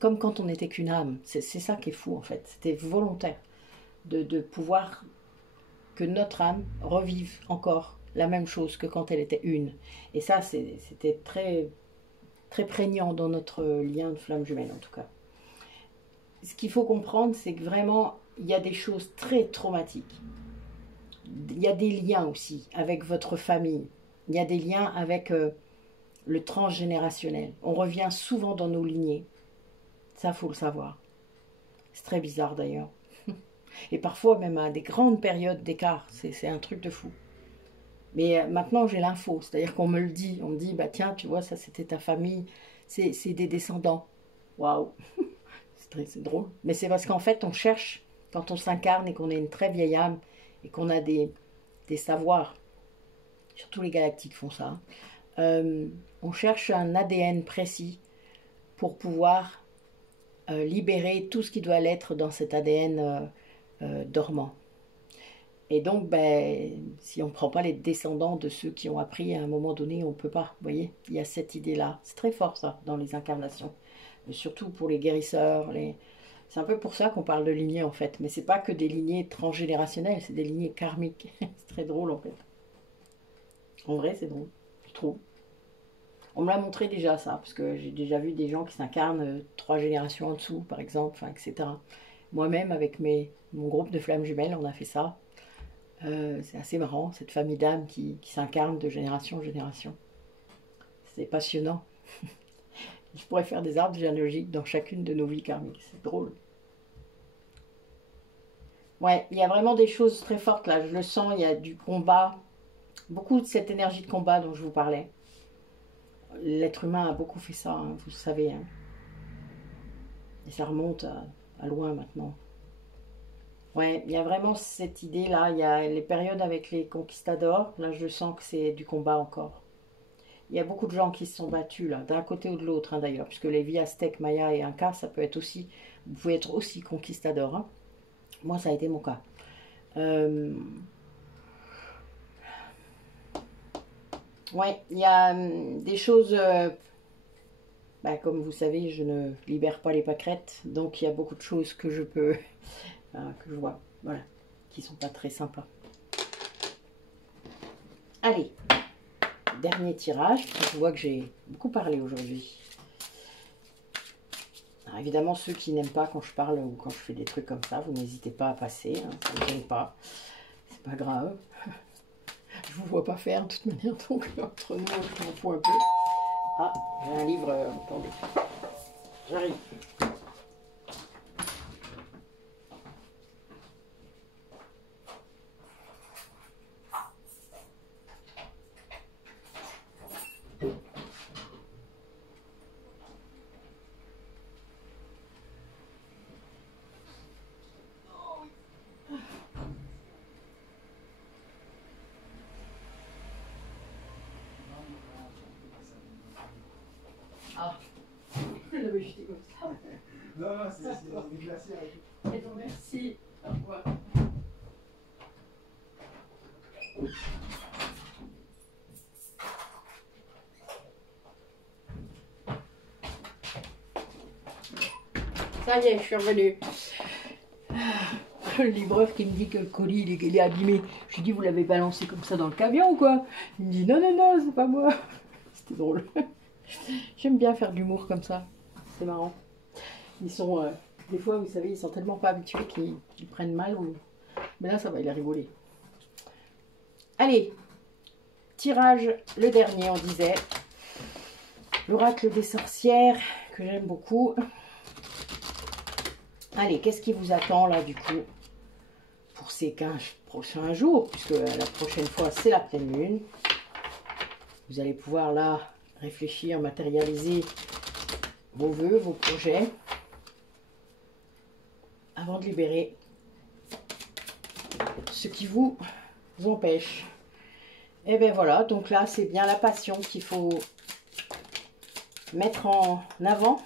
Comme quand on n'était qu'une âme. C'est ça qui est fou en fait. C'était volontaire de pouvoir que notre âme revive encore la même chose que quand elle était une. Et ça, c'était très, très prégnant dans notre lien de flamme jumelle en tout cas. Ce qu'il faut comprendre, c'est que vraiment, il y a des choses très traumatiques. Il y a des liens aussi avec votre famille. Il y a des liens avec le transgénérationnel. On revient souvent dans nos lignées. Ça, faut le savoir. C'est très bizarre d'ailleurs. Et parfois même à des grandes périodes d'écart. C'est un truc de fou. Mais maintenant, j'ai l'info. C'est-à-dire qu'on me le dit. On me dit, bah tiens, tu vois, ça c'était ta famille. C'est des descendants. Waouh. C'est drôle. Mais c'est parce qu'en fait, on cherche, quand on s'incarne et qu'on est une très vieille âme et qu'on a des savoirs, surtout les galactiques font ça, on cherche un ADN précis pour pouvoir libérer tout ce qui doit l'être dans cet ADN dormant. Et donc, ben, si on ne prend pas les descendants de ceux qui ont appris, à un moment donné, on ne peut pas. Vous voyez, il y a cette idée-là. C'est très fort, ça, dans les incarnations. Surtout pour les guérisseurs. C'est un peu pour ça qu'on parle de lignées, en fait. Mais c'est pas que des lignées transgénérationnelles, c'est des lignées karmiques. C'est très drôle, en fait. En vrai, c'est drôle, je trouve. On me l'a montré déjà, ça, parce que j'ai déjà vu des gens qui s'incarnent 3 générations en dessous, par exemple, enfin, etc. Moi-même, avec mon groupe de flammes jumelles, on a fait ça. C'est assez marrant, cette famille d'âmes qui s'incarne de génération en génération. C'est passionnant. Je pourrais faire des arbres généalogiques dans chacune de nos vies karmiques. C'est drôle. Ouais, il y a vraiment des choses très fortes là. Je le sens, il y a du combat. Beaucoup de cette énergie de combat dont je vous parlais. L'être humain a beaucoup fait ça, hein, vous le savez. Hein. Et ça remonte à loin maintenant. Ouais, il y a vraiment cette idée-là. Il y a les périodes avec les conquistadors. Là, je sens que c'est du combat encore. Il y a beaucoup de gens qui se sont battus, là, d'un côté ou de l'autre, hein, d'ailleurs. Puisque les vies aztèques, mayas et incas, ça peut être aussi... Vous pouvez être aussi conquistador. Hein. Moi, ça a été mon cas. Ouais, il y a des choses... bah, comme vous savez, je ne libère pas les pâquerettes. Donc, il y a beaucoup de choses que je peux... que je vois, voilà, qui sont pas très sympas. Allez, dernier tirage. Je vois que j'ai beaucoup parlé aujourd'hui. Évidemment, ceux qui n'aiment pas quand je parle ou quand je fais des trucs comme ça, vous n'hésitez pas à passer. Hein, ça ne me gêne pas. C'est pas grave. Je vous vois pas faire de toute manière. Donc, entre nous, je m'en fous un peu. Ah, j'ai un livre. Attendez. J'arrive. Ah, je l'avais jeté comme ça. Non, non, c'est glacé avec. Et donc, merci. Au revoir. Ça y est, je suis revenue. Le livreur qui me dit que le colis il est abîmé. Je lui dis, vous l'avez balancé comme ça dans le camion ou quoi? Il me dit, non, non, non, c'est pas moi. C'était drôle. J'aime bien faire de l'humour comme ça. C'est marrant. Ils sont, des fois, vous savez, ils sont tellement pas habitués qu'ils prennent mal. Ou... Mais là, ça va, il a rigolé. Allez, tirage, le dernier, on disait. L'oracle des sorcières, que j'aime beaucoup. Allez, qu'est-ce qui vous attend là, du coup, pour ces 15 prochains jours, puisque la prochaine fois, c'est la pleine lune. Vous allez pouvoir, là, réfléchir, matérialiser vos vœux, vos projets, avant de libérer ce qui vous empêche. Et bien voilà, donc là, c'est bien la passion qu'il faut mettre en avant.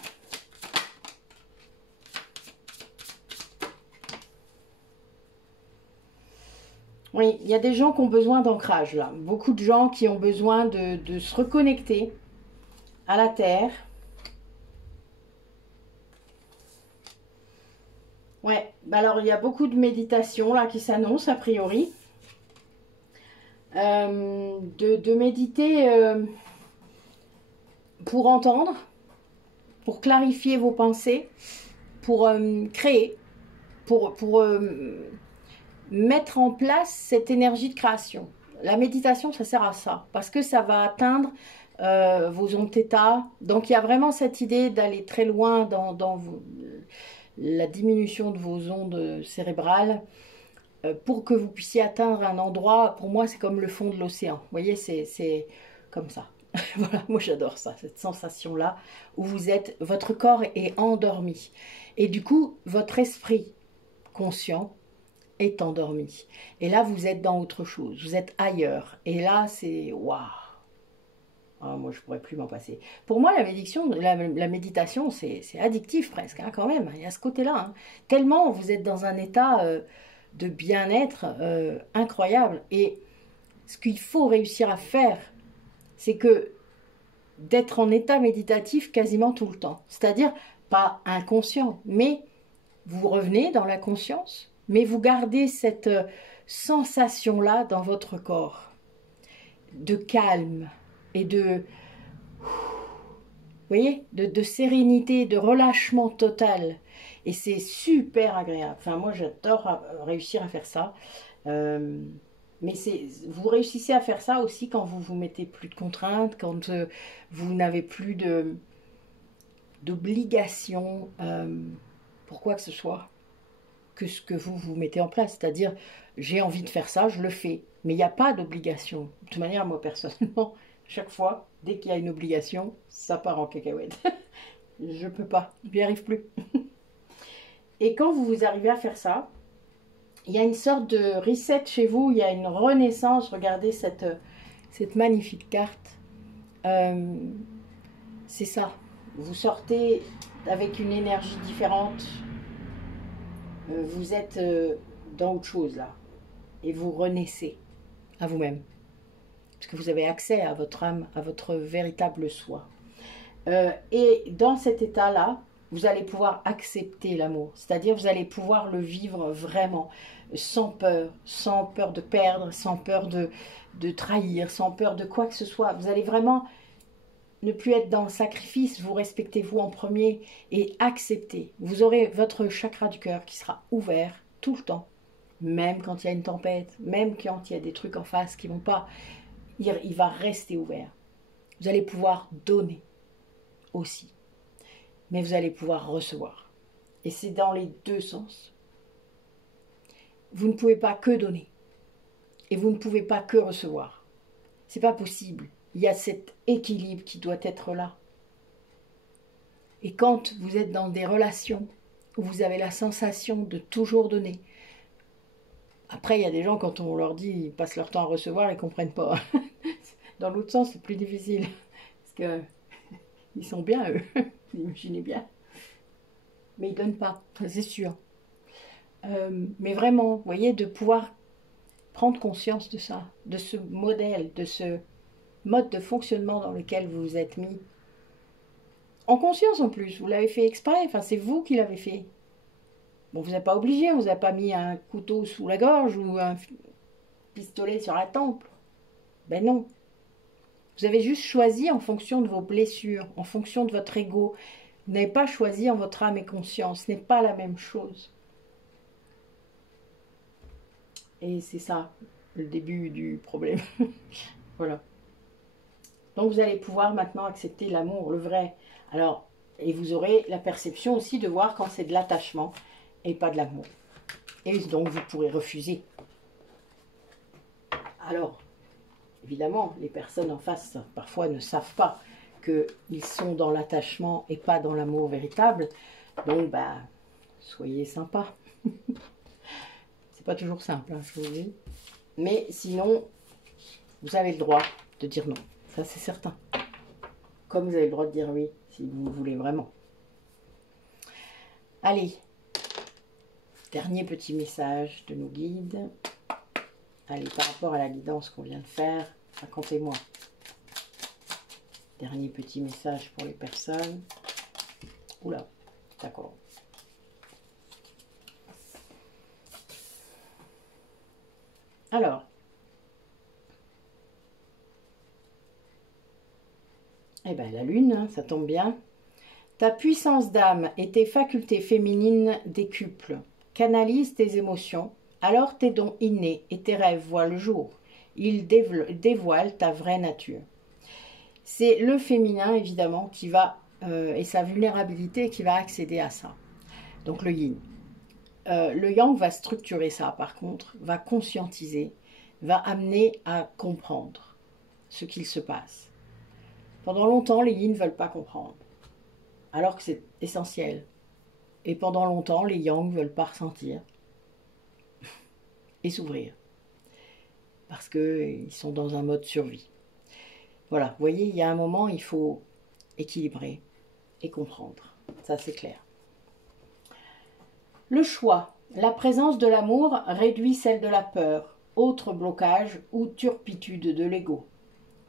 Oui, il y a des gens qui ont besoin d'ancrage là. Beaucoup de gens qui ont besoin de se reconnecter à la terre. Ouais, bah alors il y a beaucoup de méditation là qui s'annoncent a priori. De méditer pour entendre, pour clarifier vos pensées, pour créer, pour mettre en place cette énergie de création. La méditation, ça sert à ça, parce que ça va atteindre vos ondes θ. Donc il y a vraiment cette idée d'aller très loin dans la diminution de vos ondes cérébrales pour que vous puissiez atteindre un endroit. Pour moi, c'est comme le fond de l'océan. Vous voyez, c'est comme ça. Voilà, moi j'adore ça, cette sensation-là, où vous êtes, votre corps est endormi. Et du coup, votre esprit conscient est endormi. Et là, vous êtes dans autre chose, vous êtes ailleurs. Et là, c'est waouh. Ah, moi, je pourrais plus m'en passer. Pour moi, la méditation, c'est addictif presque, hein, quand même. Il y a ce côté-là. Hein. Tellement vous êtes dans un état de bien-être incroyable. Et ce qu'il faut réussir à faire, c'est que d'être en état méditatif quasiment tout le temps. C'est-à-dire, pas inconscient, mais vous revenez dans la conscience, mais vous gardez cette sensation-là dans votre corps, de calme et de, vous voyez, de sérénité, de relâchement total. Et c'est super agréable. Enfin, moi, j'adore réussir à faire ça. Mais vous réussissez à faire ça aussi quand vous vous mettez plus de contraintes, quand vous n'avez plus d'obligation pour quoi que ce soit que ce que vous mettez en place. C'est-à-dire, j'ai envie de faire ça, je le fais. Mais il n'y a pas d'obligation. De toute manière, moi, personnellement, chaque fois, dès qu'il y a une obligation, ça part en cacahuète. Je peux pas, je n'y arrive plus. Et quand vous arrivez à faire ça, il y a une sorte de reset chez vous, il y a une renaissance. Regardez cette magnifique carte. C'est ça. Vous sortez avec une énergie différente. Vous êtes dans autre chose là. Et vous renaissez à vous-même. Parce que vous avez accès à votre âme, à votre véritable soi. Et dans cet état-là, vous allez pouvoir accepter l'amour. C'est-à-dire, vous allez pouvoir le vivre vraiment, sans peur de perdre, sans peur de trahir, sans peur de quoi que ce soit. Vous allez vraiment ne plus être dans le sacrifice, vous respectez vous en premier et acceptez. Vous aurez votre chakra du cœur qui sera ouvert tout le temps, même quand il y a une tempête, même quand il y a des trucs en face qui ne vont pas, il va rester ouvert. Vous allez pouvoir donner aussi, mais vous allez pouvoir recevoir. Et c'est dans les deux sens. Vous ne pouvez pas que donner et vous ne pouvez pas que recevoir. C'est pas possible. Il y a cet équilibre qui doit être là. Et quand vous êtes dans des relations où vous avez la sensation de toujours donner, après il y a des gens quand on leur dit ils passent leur temps à recevoir, ils ne comprennent pas. Dans l'autre sens c'est plus difficile. Parce que ils sont bien eux, imaginez bien. Mais ils ne donnent pas, c'est sûr. Mais vraiment, vous voyez, de pouvoir prendre conscience de ça, de ce modèle, de ce mode de fonctionnement dans lequel vous vous êtes mis. En conscience en plus, vous l'avez fait exprès, enfin c'est vous qui l'avez fait. Bon, vous n'êtes pas obligé, on ne vous a pas mis un couteau sous la gorge ou un pistolet sur la tempe. Ben non. Vous avez juste choisi en fonction de vos blessures, en fonction de votre ego. Vous n'avez pas choisi en votre âme et conscience, ce n'est pas la même chose. Et c'est ça, le début du problème. Voilà. Donc vous allez pouvoir maintenant accepter l'amour, le vrai. Alors, et vous aurez la perception aussi de voir quand c'est de l'attachement et pas de l'amour. Et donc vous pourrez refuser. Alors, évidemment, les personnes en face parfois ne savent pas qu'ils sont dans l'attachement et pas dans l'amour véritable. Donc, soyez sympa. C'est pas toujours simple, hein, je vous dis. Mais sinon, vous avez le droit de dire non. Ça, c'est certain. Comme vous avez le droit de dire oui, si vous le voulez vraiment. Allez. Dernier petit message de nos guides. Allez, par rapport à la guidance qu'on vient de faire, racontez-moi. Dernier petit message pour les personnes. Oula, d'accord. Alors, eh bien, la lune, hein, ça tombe bien. Ta puissance d'âme et tes facultés féminines décuplent. Canalise tes émotions, alors tes dons innés et tes rêves voient le jour. Ils dévoilent ta vraie nature. C'est le féminin, évidemment, qui va, et sa vulnérabilité, qui va accéder à ça. Donc le yin. Le yang va structurer ça, par contre, va conscientiser, va amener à comprendre ce qu'il se passe. Pendant longtemps, les yin ne veulent pas comprendre, alors que c'est essentiel. Et pendant longtemps, les yang ne veulent pas ressentir et s'ouvrir, parce qu'ils sont dans un mode survie. Voilà, vous voyez, il y a un moment, il faut équilibrer et comprendre. Ça, c'est clair. Le choix. La présence de l'amour réduit celle de la peur, autre blocage ou turpitude de l'ego.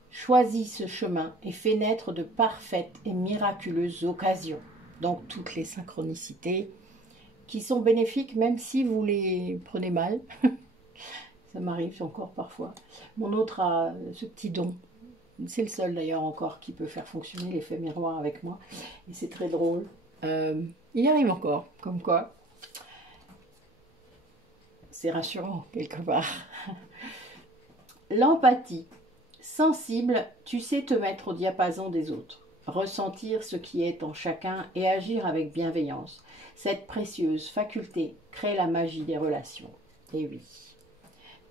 Choisis ce chemin et fais naître de parfaites et miraculeuses occasions. Donc toutes les synchronicités qui sont bénéfiques même si vous les prenez mal. Ça m'arrive encore parfois. Mon autre a ce petit don. C'est le seul d'ailleurs encore qui peut faire fonctionner l'effet miroir avec moi. Et c'est très drôle. Il y arrive encore, comme quoi. C'est rassurant quelque part. L'empathie. Sensible, tu sais te mettre au diapason des autres, ressentir ce qui est en chacun et agir avec bienveillance. Cette précieuse faculté crée la magie des relations. Et oui.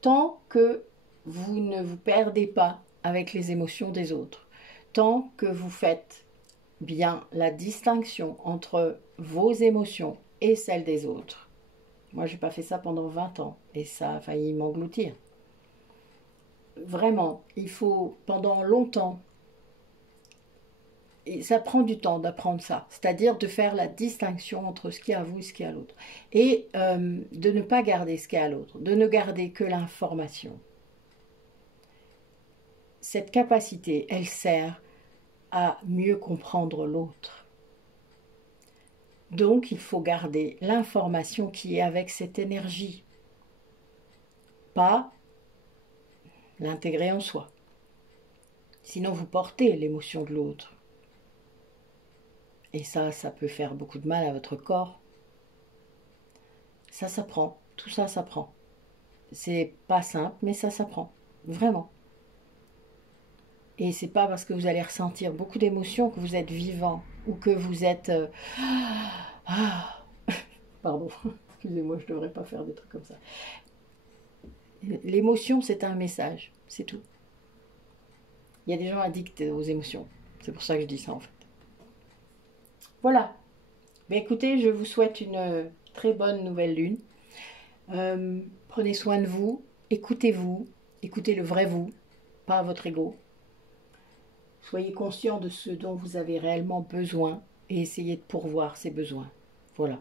Tant que vous ne vous perdez pas avec les émotions des autres, tant que vous faites bien la distinction entre vos émotions et celles des autres. Moi, je n'ai pas fait ça pendant 20 ans et ça a failli m'engloutir. Vraiment, il faut pendant longtemps, et ça prend du temps d'apprendre ça, c'est-à-dire de faire la distinction entre ce qui est à vous et ce qui est à l'autre. Et de ne pas garder ce qui est à l'autre, de ne garder que l'information. Cette capacité, elle sert à mieux comprendre l'autre. Donc, il faut garder l'information qui est avec cette énergie. Pas l'intégrer en soi. Sinon, vous portez l'émotion de l'autre. Et ça peut faire beaucoup de mal à votre corps. Ça s'apprend. Tout ça s'apprend. C'est pas simple, mais ça s'apprend. Vraiment. Et c'est pas parce que vous allez ressentir beaucoup d'émotions que vous êtes vivant ou que vous êtes... Pardon, excusez-moi, je devrais pas faire des trucs comme ça. L'émotion, c'est un message, c'est tout. Il y a des gens addicts aux émotions. C'est pour ça que je dis ça en fait. Voilà. Mais écoutez, je vous souhaite une très bonne nouvelle lune. Prenez soin de vous, écoutez le vrai vous, pas votre ego. Soyez conscient de ce dont vous avez réellement besoin et essayez de pourvoir ces besoins. Voilà,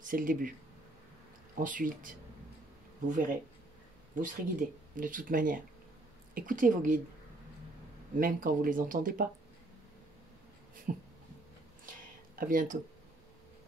c'est le début. Ensuite, vous verrez, vous serez guidé de toute manière. Écoutez vos guides, même quand vous ne les entendez pas. À bientôt.